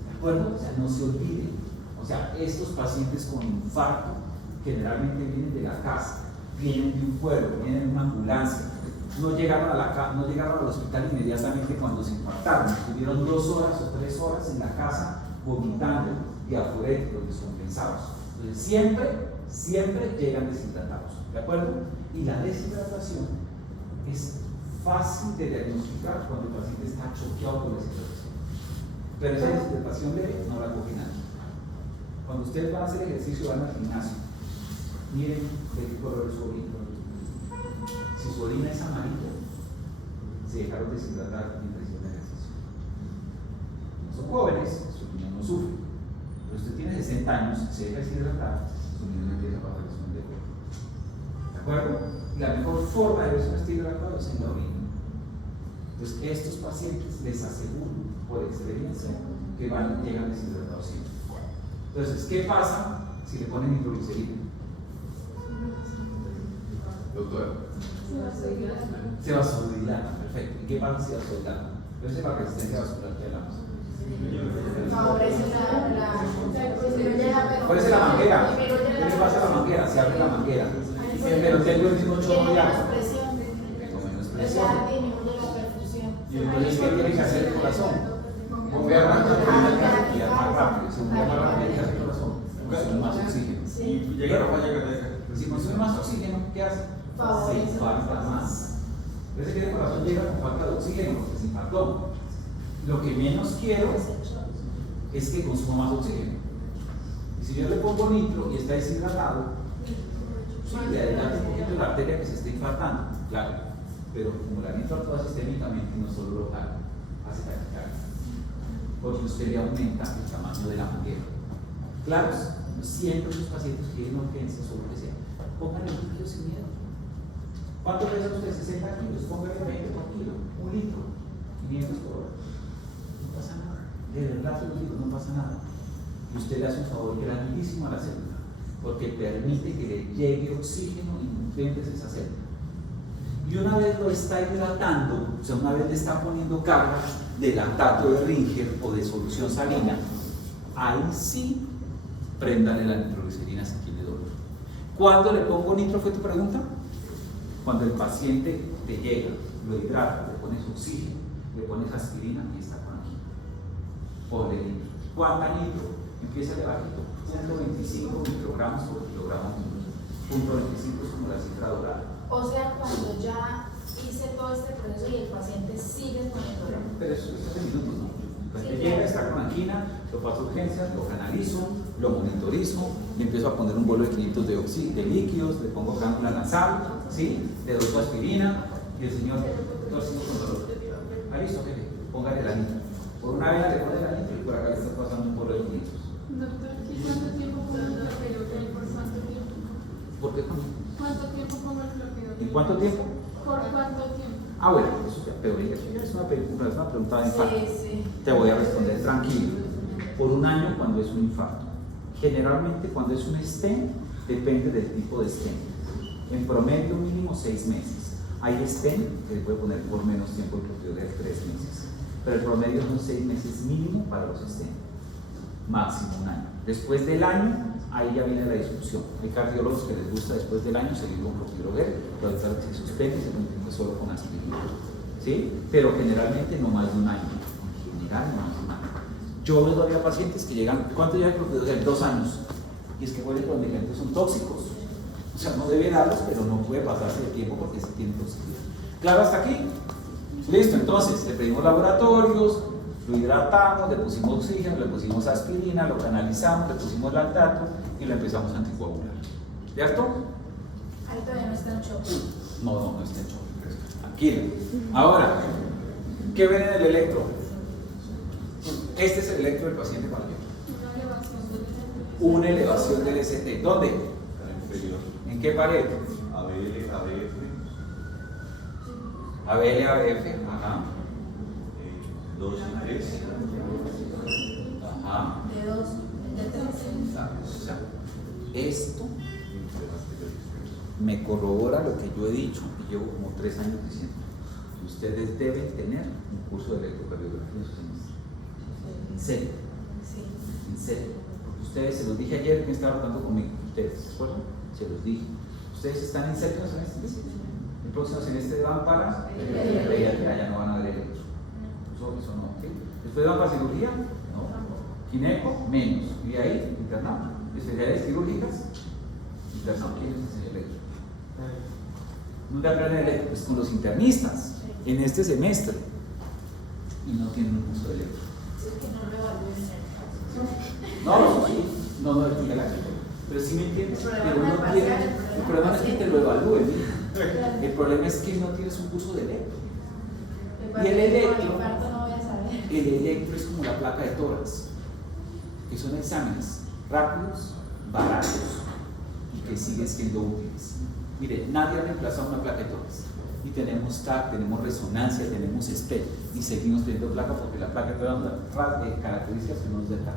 ¿De acuerdo? O sea, no se olviden. O sea, estos pacientes con infarto generalmente vienen de la casa, vienen de un pueblo, vienen en una ambulancia. No llegaron al hospital inmediatamente cuando se infartaron. Estuvieron 2 horas o 3 horas en la casa vomitando diafuréticos descompensados. Entonces, siempre llegan deshidratados. ¿De acuerdo? Y la deshidratación es fácil de diagnosticar cuando el paciente está choqueado por deshidratación. Pero esa deshidratación leve no la coge nadie. Cuando ustedes van a hacer ejercicio, van al gimnasio, miren de qué color es su orina. Si su orina es amarilla, se dejaron deshidratar mientras hicieron ejercicio. No son jóvenes, su riñón no sufre. Pero usted tiene 60 años, se deja deshidratar, su riñón empieza a bajar su de cuerpo. ¿De acuerdo? Y la mejor forma de ver si no está hidratado es en la orina. Entonces, estos pacientes les aseguro, por experiencia, que llegan deshidratados siempre. Entonces, ¿qué pasa si le ponen nitroglicerina? Doctor. Se vasodilata, perfecto. ¿Y qué pasa si vasodilata? Esa es la resistencia vascular que hablamos. Favorece Favorece la manguera. ¿Qué le pasa a la manguera? Se abre la manguera. Pero tengo el mismo chorro de agua. Tengo menos O presión. sea, disminuye la perfusión. Y entonces, ¿qué tiene que hacer el corazón? Bombear más rápido, más rápido. Se bombea más rápido y hace el corazón. Consume más oxígeno. Sí. Llegaron para llegar. Si consume más oxígeno, ¿qué hace? Se infarta más. Entonces, que el corazón llega con falta de oxígeno porque se infartó. Lo que menos quiero es que consuma más oxígeno. Y si yo le pongo nitro y está deshidratado, sí, le adelanta un poquito la arteria que se está infartando, claro. Pero como la nitro actúa sistémicamente, no solo local, hace taquicardia. Porque usted le aumenta el tamaño de la manguera. Claro, siempre los pacientes que tienen urgencias o lo que sea, pónganle un líquido sin miedo. ¿Cuánto pesan ustedes? 60 kilos, pónganle 20 por kilo, 1 litro. $500, no pasa nada. De verdad, se lo digo, no pasa nada. Y usted le hace un favor grandísimo a la célula, porque permite que le llegue oxígeno y nutrientes a esa célula. Y una vez lo está hidratando, o sea, una vez le está poniendo carga de lactato de Ringer o de solución salina, ahí sí, préndale la nitroglicerina si tiene dolor. ¿Cuándo le pongo nitro? ¿Fue tu pregunta? Cuando el paciente te llega, lo hidrata, le pones oxígeno, le pones aspirina y está con aquí. Ponle nitro. ¿Cuánta nitro? Empieza de bajito, 0.25 microgramos por kilogramo minuto. 0.25 es como la cifra dorada. O sea, cuando ya hice todo este proceso y el paciente sigue con el dolor. Pero eso es de minutos, ¿no? El paciente Sí, llega, claro. está con angina, lo paso a urgencias, lo canalizo, lo monitorizo, le empiezo a poner un bolo de 500 de líquidos, le pongo cánula nasal, ¿sí? Le doy su aspirina y el señor sigue con dolor. Ah, listo, jefe, póngale la nitro. Por una vez le pone la nitro y por acá le está pasando un bolo de 500. Doctor, ¿y cuánto tiempo pongo el clopidogrel? ¿Por cuánto tiempo? ¿Por qué? ¿Cuánto tiempo pongo el clopidogrel? ¿En cuánto tiempo? ¿Por cuánto tiempo? Ah, bueno, eso ya, pero eso ya es una pregunta de infarto. Sí. Te voy a responder tranquilo. Por un año cuando es un infarto. Generalmente cuando es un stent, depende del tipo de stent. En promedio mínimo 6 meses. Hay stent que se puede poner por menos tiempo, el clopidogrel 3 meses. Pero el promedio son 6 meses mínimo para los stent. Máximo un año. Después del año, ahí ya viene la discusión. Hay cardiólogos que les gusta después del año seguir con clopidogrel, pero hay otros que se suspende y se continúa solo con aspirina. ¿Sí? Pero generalmente no más de un año. En general no más de un año. Yo les doy a pacientes que llegan, ¿cuánto lleva el clopidogrel? 2 años. Y es que huele que los medicamentos son tóxicos. O sea, no debe darlos, pero no puede pasarse de tiempo porque se tiene toxicidad. ¿Claro hasta aquí? Listo, entonces le pedimos laboratorios, lo hidratamos, le pusimos oxígeno, le pusimos aspirina, lo canalizamos, le pusimos lactato y lo empezamos a anticoagular. ¿Cierto? Ahí todavía no está en shock. No está hecho. Tranquilo. Ahora, ¿qué ven en el electro? Este es el electro del paciente cuando llega. Una elevación del Una elevación del ST. ¿Dónde? Inferior. ¿En qué pared? ABL, ABF, ABL, ABF. Ajá. 2 y 3. Ajá. De 2, de 3. O sea, esto me corrobora lo que yo he dicho y llevo como 3 años diciendo. Ustedes deben tener un curso de electrocardiografía en su semestre. En serio, Sí. en serio. Porque ustedes, se los dije ayer que estaba hablando conmigo, ustedes, ¿se acuerdan? Se los dije. Ustedes están en serio semestre. El próximo semestre van para pediatría, ya no van a ver electro. Eso no. ¿Sí? Después van para cirugía, no. Gineco, menos. Y de ahí, internado. Especialidades quirúrgicas, internado. ¿Quién es el electro? ¿Dónde aprenden electro? Pues con los internistas, en este semestre. Y no tienen un curso de electro. Sí, que no lo evalúen. No, sí. No, explica la chica. Pero sí me entiendes. El Pero problema no es tiene. parcial, El problema no es que te lo evalúen. Mira. El problema es que no tienes un curso de electro. Y el electro, infarto no voy a saber. el electro es como la placa de tórax, que son exámenes rápidos, baratos y que siguen siendo útiles. Mire, nadie ha reemplazado una placa de tórax. Y tenemos TAC, tenemos resonancia, tenemos SPECT y seguimos teniendo placa porque la placa de tórax nos da características que no nos da TAC.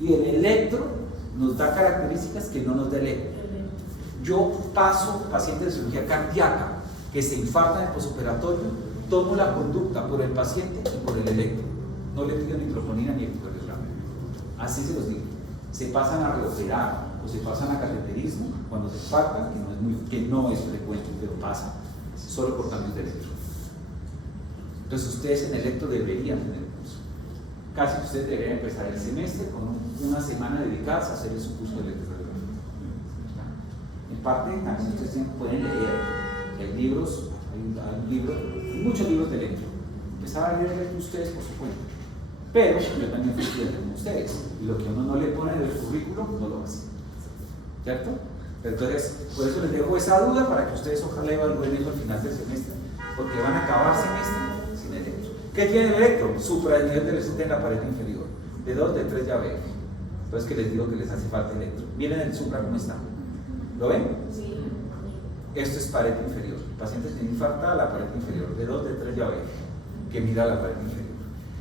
Y el electro nos da características que no nos da el electro. Yo paso pacientes de cirugía cardíaca que se infartan en el posoperatorio, tomo la conducta por el paciente y por el electro. No le pido ni troponina ni ecocardiograma. Así se los digo. Se pasan a reoperar o se pasan a cateterismo cuando se infartan, que no es frecuente, pero pasa, solo por cambios de electro. Entonces ustedes en electro deberían tener curso. Casi que ustedes deberían empezar el semestre con una semana dedicadas a hacer su curso de electrocardiografía. En parte también ustedes pueden leer, hay libros, hay muchos libros de electro. Empezar a leer electro ustedes por su cuenta. Pero yo también fui estudiante como ustedes, y lo que uno no le pone en el currículum no lo hace. ¿Cierto? Pero entonces, por eso les dejo esa duda para que ustedes ojalá evalúen eso al final del semestre, porque van a acabar semestre sin electro. ¿Qué tiene el electro? Supra el nivel del ST en la pared inferior, de 2, de 3 ya ven. Entonces que les digo que les hace falta electro. Miren el supra cómo está. ¿Lo ven? Sí. Esto es pared inferior. El paciente tiene infartada la pared inferior, de 2, de 3 ya ven. que mira la pared inferior.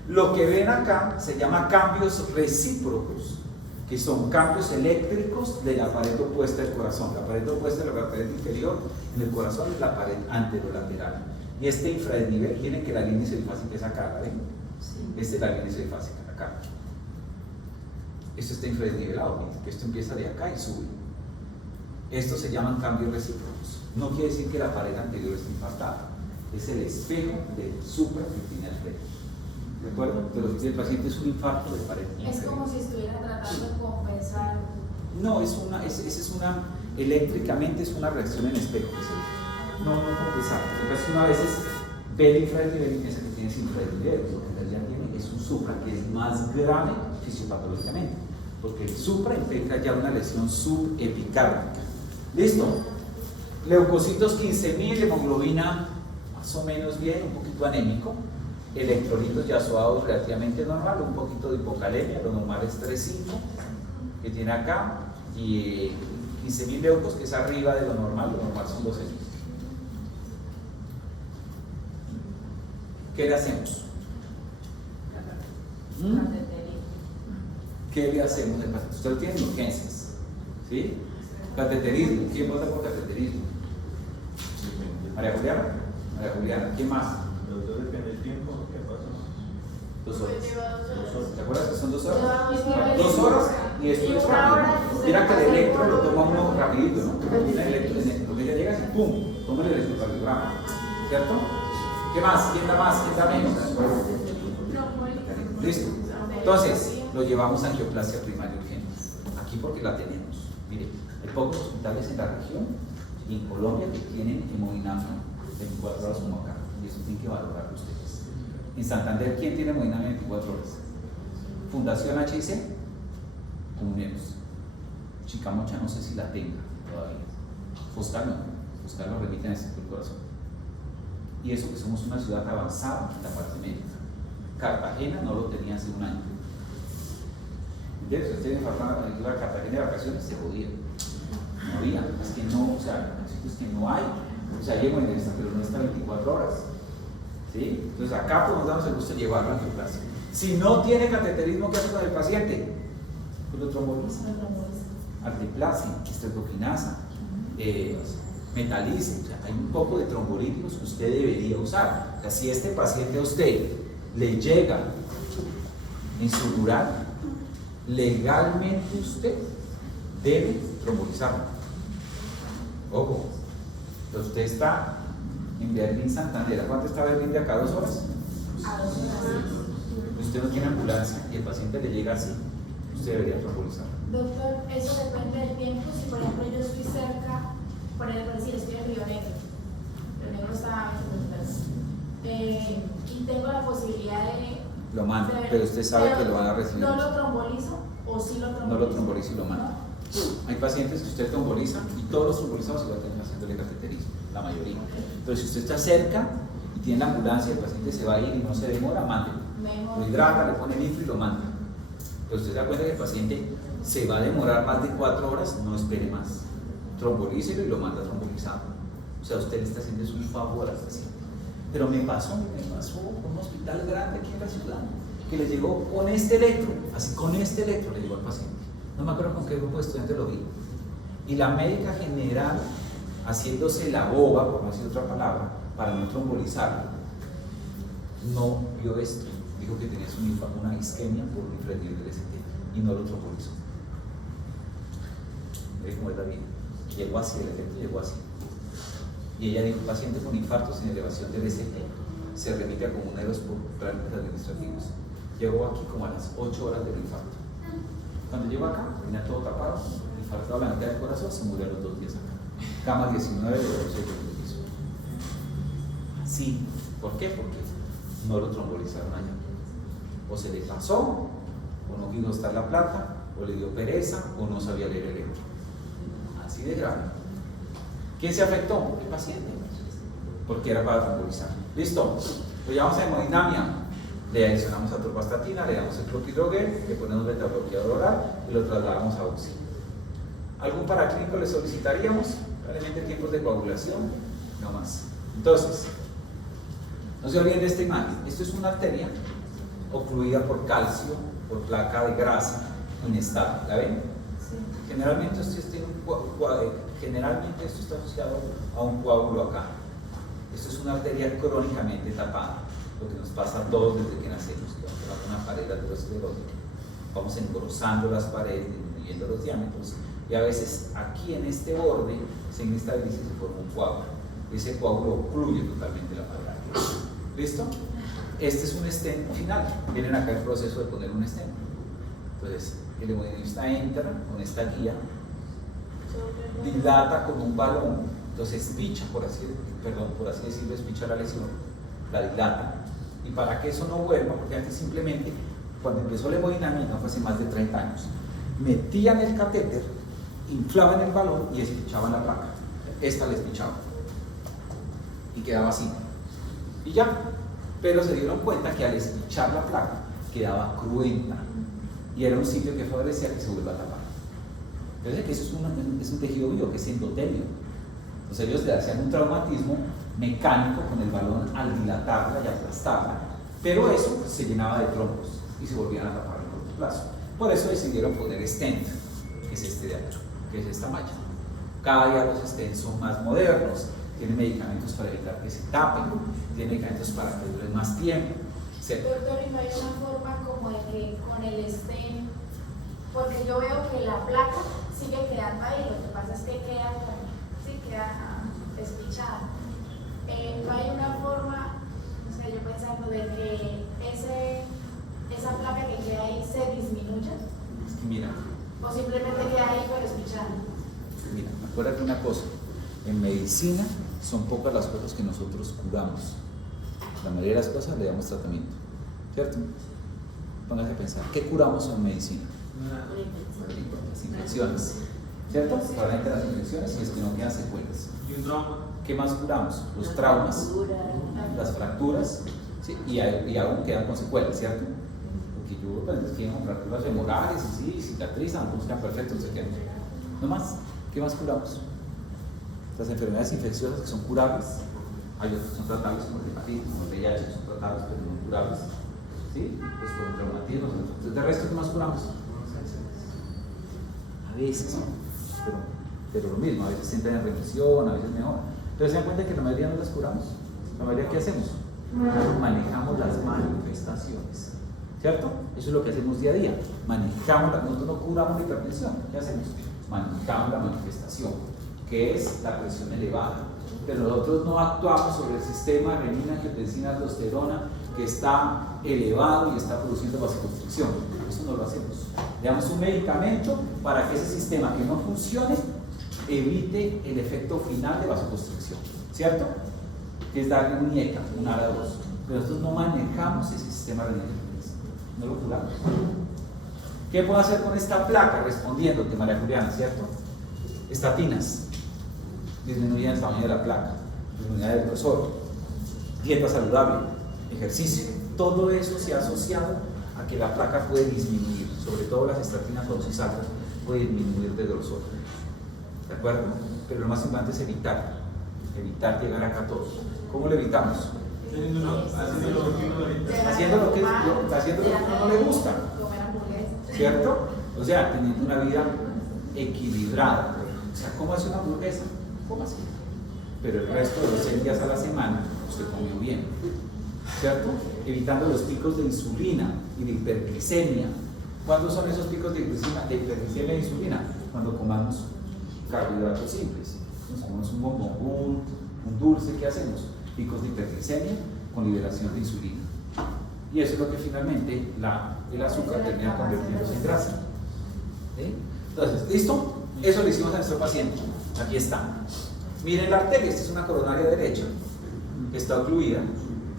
Lo que ven acá se llama cambios recíprocos, que son cambios eléctricos de la pared opuesta del corazón. La pared opuesta de la pared inferior en el corazón es la pared anterolateral. Y este infradesnivel tiene que la línea semifásica es acá, ¿ven? Esta es la línea semifásica, acá. Esto está infradesnivelado, que esto empieza de acá y sube. Estos se llaman cambios recíprocos. No quiere decir que la pared anterior esté infartada. Es el espejo del supra que tiene al frente. ¿De acuerdo? Pero si el paciente es un infarto de pared inferior. Es como si estuviera tratando de compensar. No, eléctricamente es una reacción en espejo. No compensar. Lo que pasa es que uno a veces ve el infradesnivel y piensa que tiene infradesnivel. Lo que en realidad tiene es un supra que es más grave fisiopatológicamente. Porque el supra implica ya una lesión subepicárdica. ¿Listo? Leucocitos 15.000, hemoglobina más o menos bien, un poquito anémico. Electrolitos ya suados relativamente normal, un poquito de hipocalemia, lo normal es 3.5 que tiene acá, y 15.000 leucos, que es arriba de lo normal son 12.000. ¿Qué le hacemos? ¿Qué le hacemos al paciente? Usted tiene urgencias, ¿sí? Cateterismo, ¿quién vota por cateterismo? María Juliana, ¿quién más? Doctor, depende del tiempo, ¿qué pasa? 2 horas. Lleva 2 horas. ¿Te acuerdas que son 2 horas? Lleva 2 horas y esto es rápido. Mira que el electro lo toma uno rapidito, ¿no? El electro, lo que ya llega y ¡pum! Toma el electrocardiograma, ¿cierto? ¿Qué más? ¿Quién da más? ¿Quién da menos? ¿Listo? Entonces, lo llevamos a angioplasia primaria urgente. Aquí porque la tenemos. Mire, hay pocos hospitales en la región y en Colombia que tienen hemodinamia 24 horas como acá. Y eso tienen que valorarlo ustedes. En Santander, ¿quién tiene hemodinamia 24 horas? Fundación HIC, Comuneros. Chicamocha no sé si la tenga todavía. Foscal no. Foscal lo remite en el centro del corazón. Y eso que somos una ciudad avanzada en la parte médica. Cartagena no lo tenía hace un año. Entonces, ustedes iba a Cartagena de vacaciones, se podía. No había, es que no, o sea, es que no hay. O sea, llego en esta, pero no está 24 horas. ¿Sí? Entonces, acá pues, nos damos el gusto de llevarlo a angioplasia. Si no tiene cateterismo, ¿qué hace con el paciente? Pues lo tromboliza. Arteplasia, estreptokinasa, metalice. O sea, hay un poco de trombolíticos que usted debería usar. O sea, si este paciente a usted le llega en su rural, legalmente usted debe trombolizarlo. Ojo, pero usted está en Berlín, Santander. ¿A cuánto está Berlín de acá? 2 horas. A 2 horas. Usted no tiene ambulancia y el paciente le llega así, usted debería trombolizarlo. Doctor, eso depende del tiempo. Si por ejemplo yo estoy cerca, por decir, estoy en Río Negro, Río Negro está y tengo la posibilidad de Lo manda, pero usted sabe que lo van a recibir. ¿No lo trombolizo o sí lo trombolizo? No lo tromboliza y lo manda. Hay pacientes que usted tromboliza y todos los trombolizados igual terminan haciéndole cateterismo, la mayoría. Pero si usted está cerca y tiene la ambulancia, el paciente se va a ir y no se demora, mándelo. Lo hidrata, le pone nitro y lo manda. Pero usted se da cuenta que el paciente se va a demorar más de 4 horas, no espere más. Trombolícelo y lo manda trombolizado. O sea, usted le está haciendo un favor al paciente. Pero me pasó con un hospital grande aquí en la ciudad, que le llegó con este electro, así con este electro le llegó al paciente. No me acuerdo con qué grupo de estudiantes lo vi. Y la médica general, haciéndose la boba, por no decir otra palabra, para no trombolizarlo, no vio esto. Dijo que tenía una isquemia por un infradesnivel del ST y no lo trombolizó. Mire cómo es la vida. Llegó así, el efecto llegó así. Y ella dijo, paciente con infarto sin elevación del ST se remite a comuneros por trámites administrativos. Llegó aquí como a las 8 horas del infarto. Cuando llegó acá, tenía todo tapado, infartado la mitad del corazón, se murió a los 2 días acá. Cama 19 de 12 del piso. Así. ¿Por qué? Porque no lo trombolizaron allá. O se le pasó, o no quiso gastar la plata, o le dio pereza, o no sabía leer el electro. Así de grave. ¿Quién se afectó? El paciente. Porque era para trombolizar. Listo. Lo llevamos a hemodinamia. Le adicionamos atorvastatina, le damos el clopidogrel, le ponemos beta-bloqueador oral y lo trasladamos a UCI. ¿Algún paraclínico le solicitaríamos? Probablemente tiempos de coagulación, no más. Entonces, No se olviden de esta imagen. Esto es una arteria ocluida por calcio, por placa de grasa inestable. ¿La ven? Sí. Generalmente esto está asociado a un coágulo acá. Esto es una arteria crónicamente tapada, lo que nos pasa a todos desde que nacemos, que vamos a una pared aterosclerótica, vamos engrosando las paredes, disminuyendo los diámetros, y a veces aquí en este borde se inestabiliza y se forma un coágulo. Ese coágulo ocluye totalmente la pared. ¿Listo? Este es un stent final. Tienen acá el proceso de poner un stent. Entonces, el hemodinamista entra con esta guía, dilata como un balón, entonces espicha, por así decirlo, espicha la lesión, la dilata. Y para que eso no vuelva, porque antes simplemente, cuando empezó la hemodinamia, fue hace más de 30 años, metían el catéter, inflaban el balón y espichaban la placa. Esta la espichaba. Y quedaba así. Y ya. Pero se dieron cuenta que al espichar la placa quedaba cruenta. Y era un sitio que favorecía que se vuelva a tapar. Entonces, eso es un tejido vivo, que es endotelio. Entonces, ellos le hacían un traumatismo mecánico con el balón al dilatarla y aplastarla. Pero eso se llenaba de trombos y se volvían a tapar en corto plazo. Por eso decidieron poner stent, que es este de acá, que es esta malla. Cada día los stents son más modernos, tienen medicamentos para evitar que se tapen, tienen medicamentos para que duren más tiempo. Doctor, ¿y no hay una forma como de que con el stent, porque yo veo que la placa sigue quedando ahí, lo que pasa es que queda despichada? ¿No hay una forma, o sea, yo pensando de que esa placa que queda ahí se disminuya? Es que mira, ¿O simplemente queda ahí pero despichada? mira, acuérdate una cosa, en medicina son pocas las cosas que nosotros curamos. La mayoría de las cosas le damos tratamiento, ¿cierto? Póngase a pensar, ¿qué curamos en medicina? Las infecciones, ¿cierto? Probablemente las infecciones y es que no quedan secuelas. ¿Y un trauma? ¿Qué más curamos? Los traumas, las fracturas, ¿sí? y aún quedan con secuelas, ¿cierto? Porque yo pues, tienen fracturas femorales y sí, cicatrizan, algunos quedan perfectos, se quedan. No más, ¿qué más curamos? Las enfermedades infecciosas que son curables, hay otras que son tratables como el hepatitis, como el VIH, que son tratables pero no curables, ¿sí? Pues por un traumatismo. De resto, ¿qué más curamos? A veces, pero lo mismo, a veces entran en remisión, a veces mejor. Pero se dan cuenta que la mayoría no las curamos. La mayoría, ¿qué hacemos? Manejamos las manifestaciones, ¿cierto? Eso es lo que hacemos día a día. Nosotros no curamos la hipertensión, ¿qué hacemos? Manejamos la manifestación, que es la presión elevada. Pero nosotros no actuamos sobre el sistema renina, angiotensina, aldosterona, que está elevado y está produciendo vasoconstricción. Eso no lo hacemos. Le damos un medicamento para que ese sistema que no funcione evite el efecto final de vasoconstricción, ¿cierto? Que es darle un IECA, un ARA2. Pero nosotros no manejamos ese sistema renal, no lo curamos. ¿Qué puedo hacer con esta placa? Respondiéndote, María Juliana, ¿cierto? Estatinas, disminuyen el tamaño de la placa, disminuyen el grosor, dieta saludable, ejercicio. Todo eso se ha asociado a que la placa puede disminuir, sobre todo las estatinas o dosis altas, puede disminuir de grosor. ¿De acuerdo? Pero lo más importante es evitar llegar acá todos. ¿Cómo lo evitamos? Haciendo lo que no le gusta, ¿cierto? O sea, teniendo una vida equilibrada. O sea, ¿cómo hace una hamburguesa? ¿Cómo así? Pero el resto de los 6 días a la semana usted comió bien, ¿cierto? Evitando los picos de insulina y de hiperglicemia. ¿Cuándo son esos picos de hiperglicemia e insulina? Cuando comamos carbohidratos simples. Nos comemos un bombón, un dulce, ¿qué hacemos? Picos de hiperglicemia con liberación de insulina. Y eso es lo que finalmente el azúcar termina convirtiéndose en grasa. ¿Sí? Entonces, ¿listo? Eso le hicimos a nuestro paciente. Aquí está. Miren la arteria, esta es una coronaria derecha que está ocluida.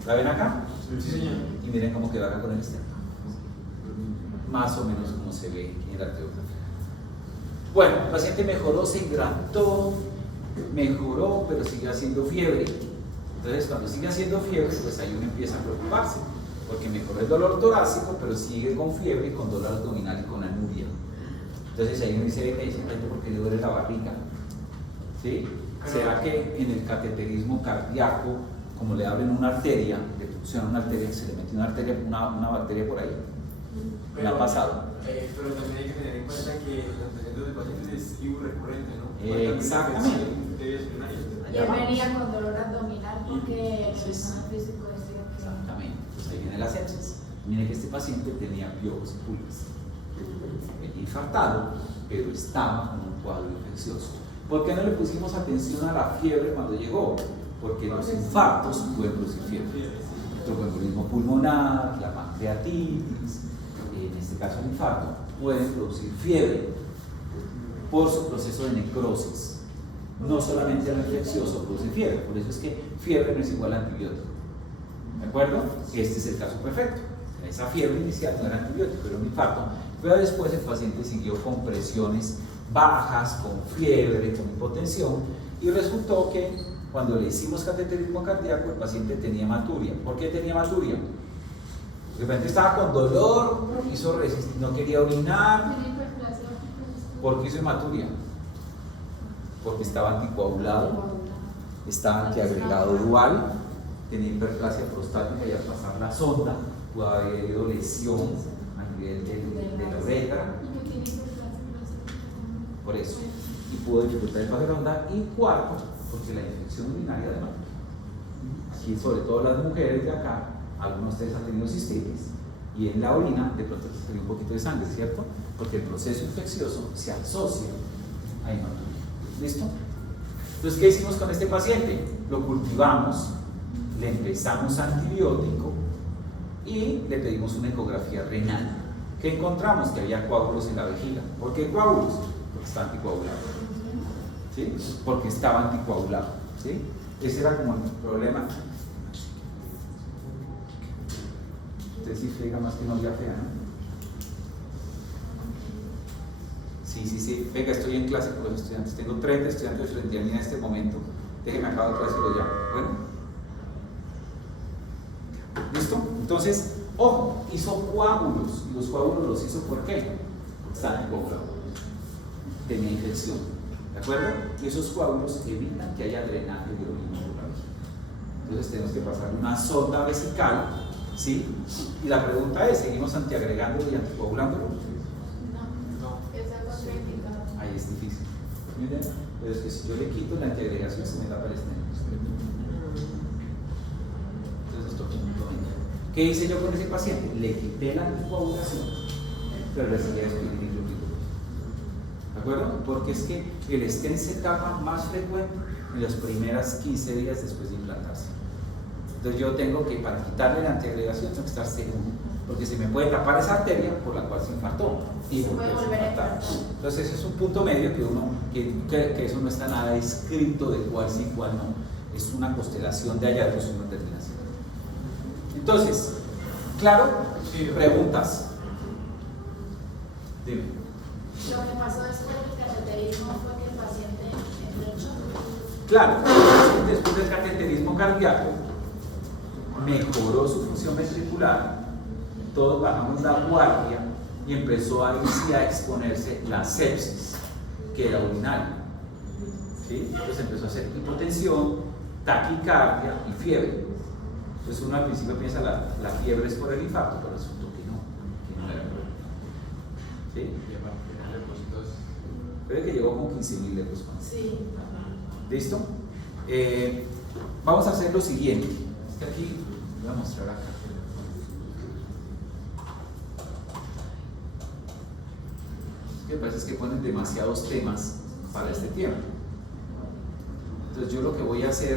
¿La ven acá? Sí, señor. Y miren cómo queda acá con el stent. Más o menos como se ve en la arteriografía. Bueno, el paciente mejoró, se hidrató, mejoró, pero sigue haciendo fiebre. Entonces, cuando sigue haciendo fiebre, pues ahí uno empieza a preocuparse, porque mejoró el dolor torácico, pero sigue con fiebre, con dolor abdominal y con anuria. Entonces ahí uno dice, ¿por qué le duele la barriga? ¿Sí? ¿Será que en el cateterismo cardíaco, como le abren una arteria, le funcionan una arteria, se le mete una bacteria por ahí. Me ha pasado. Pero también hay que tener en cuenta que los antecedentes del paciente es IBU recurrente, ¿no? Exactamente. Y él venía con dolor abdominal porque el examen físico decía que... Exactamente. Pues ahí viene la sepsis. Mire que este paciente tenía piojos y pulgas. Venía infartado, pero estaba con un cuadro infeccioso. ¿Por qué no le pusimos atención a la fiebre cuando llegó? Porque los infartos pueden producir fiebre. El tromboembolismo pulmonar, la pancreatitis, en este caso el infarto, pueden producir fiebre por su proceso de necrosis. No solamente lo infeccioso produce fiebre, por eso es que fiebre no es igual a antibiótico. ¿De acuerdo? Este es el caso perfecto. Esa fiebre inicial no era antibiótico, era un infarto, pero después el paciente siguió con presiones bajas, con fiebre, con hipotensión, y resultó que cuando le hicimos cateterismo cardíaco el paciente tenía hematuria. ¿Por qué tenía hematuria? De repente estaba con dolor, no quería orinar. ¿Por qué hizo hematuria? Porque estaba anticoagulado, estaba antiagregado dual, tenía hiperplasia prostática y al pasar la sonda pudo haber habido lesión a nivel de la uretra, por eso, y pudo dificultar el paso de la sonda. Y cuarto, porque la infección urinaria de mano. Aquí, sobre todo las mujeres de acá, algunos de ustedes han tenido cistitis, y en la orina de pronto se salió un poquito de sangre, ¿cierto? Porque el proceso infeccioso se asocia a hematuria. ¿Listo? Entonces, ¿qué hicimos con este paciente? Lo cultivamos, le empezamos antibiótico y le pedimos una ecografía renal. ¿Qué encontramos? Que había coágulos en la vejiga. ¿Por qué coágulos? Porque está anticoagulado. ¿Sí? Porque estaba anticoagulado. ¿Sí? Ese era como el problema. Usted sí friega más que novia fea, ¿no? Sí. Venga, estoy en clase con los estudiantes. Tengo 30 estudiantes frente a mí en este momento. Déjenme acabar de clase y lo llamo. Bueno. ¿Listo? Entonces, ojo, hizo coágulos. Y los coágulos los hizo ¿por qué? Porque está anticoagulado. Tenía infección. ¿De acuerdo? Y esos coágulos evitan que haya drenaje de orina por la vejiga. Entonces tenemos que pasar una sonda vesical, ¿sí? Y la pregunta es, ¿seguimos antiagregándolo y anticoagulándolo? Ahí es difícil. Miren, pero es que si yo le quito la antiagregación se me tapa el esteno. Entonces esto ¿qué hice yo con ese paciente? Le quité la anticoagulación, pero recibía espiridium. ¿De acuerdo? Porque es que el stent se tapa más frecuente en las primeras 15 días después de implantarse. Entonces yo tengo que, para quitarle la antiagregación, tengo que estar seguro, porque se me puede tapar esa arteria por la cual se infartó y volver a infartar. Entonces ese es un punto medio que eso no está nada escrito de cuál sí y cuál no. Es una constelación de hallazgos y una determinación. Entonces, ¿claro? Sí, preguntas. Dime. Lo que pasó después del cateterismo fue que el paciente entró en shock. Claro, después del cateterismo cardíaco mejoró su función ventricular, todos bajamos la guardia y empezó ahí sí a exponerse la sepsis, que era urinaria. ¿Sí? Entonces empezó a hacer hipotensión, taquicardia y fiebre. Entonces uno al principio piensa la fiebre es por el infarto, pero resultó que no era por el. ¿Sí? Creo que llegó con 15.000 euros más. Sí. ¿Listo? Vamos a hacer lo siguiente. Es que aquí voy a mostrar acá. Lo que pasa es que ponen demasiados temas para este tiempo. Entonces yo lo que voy a hacer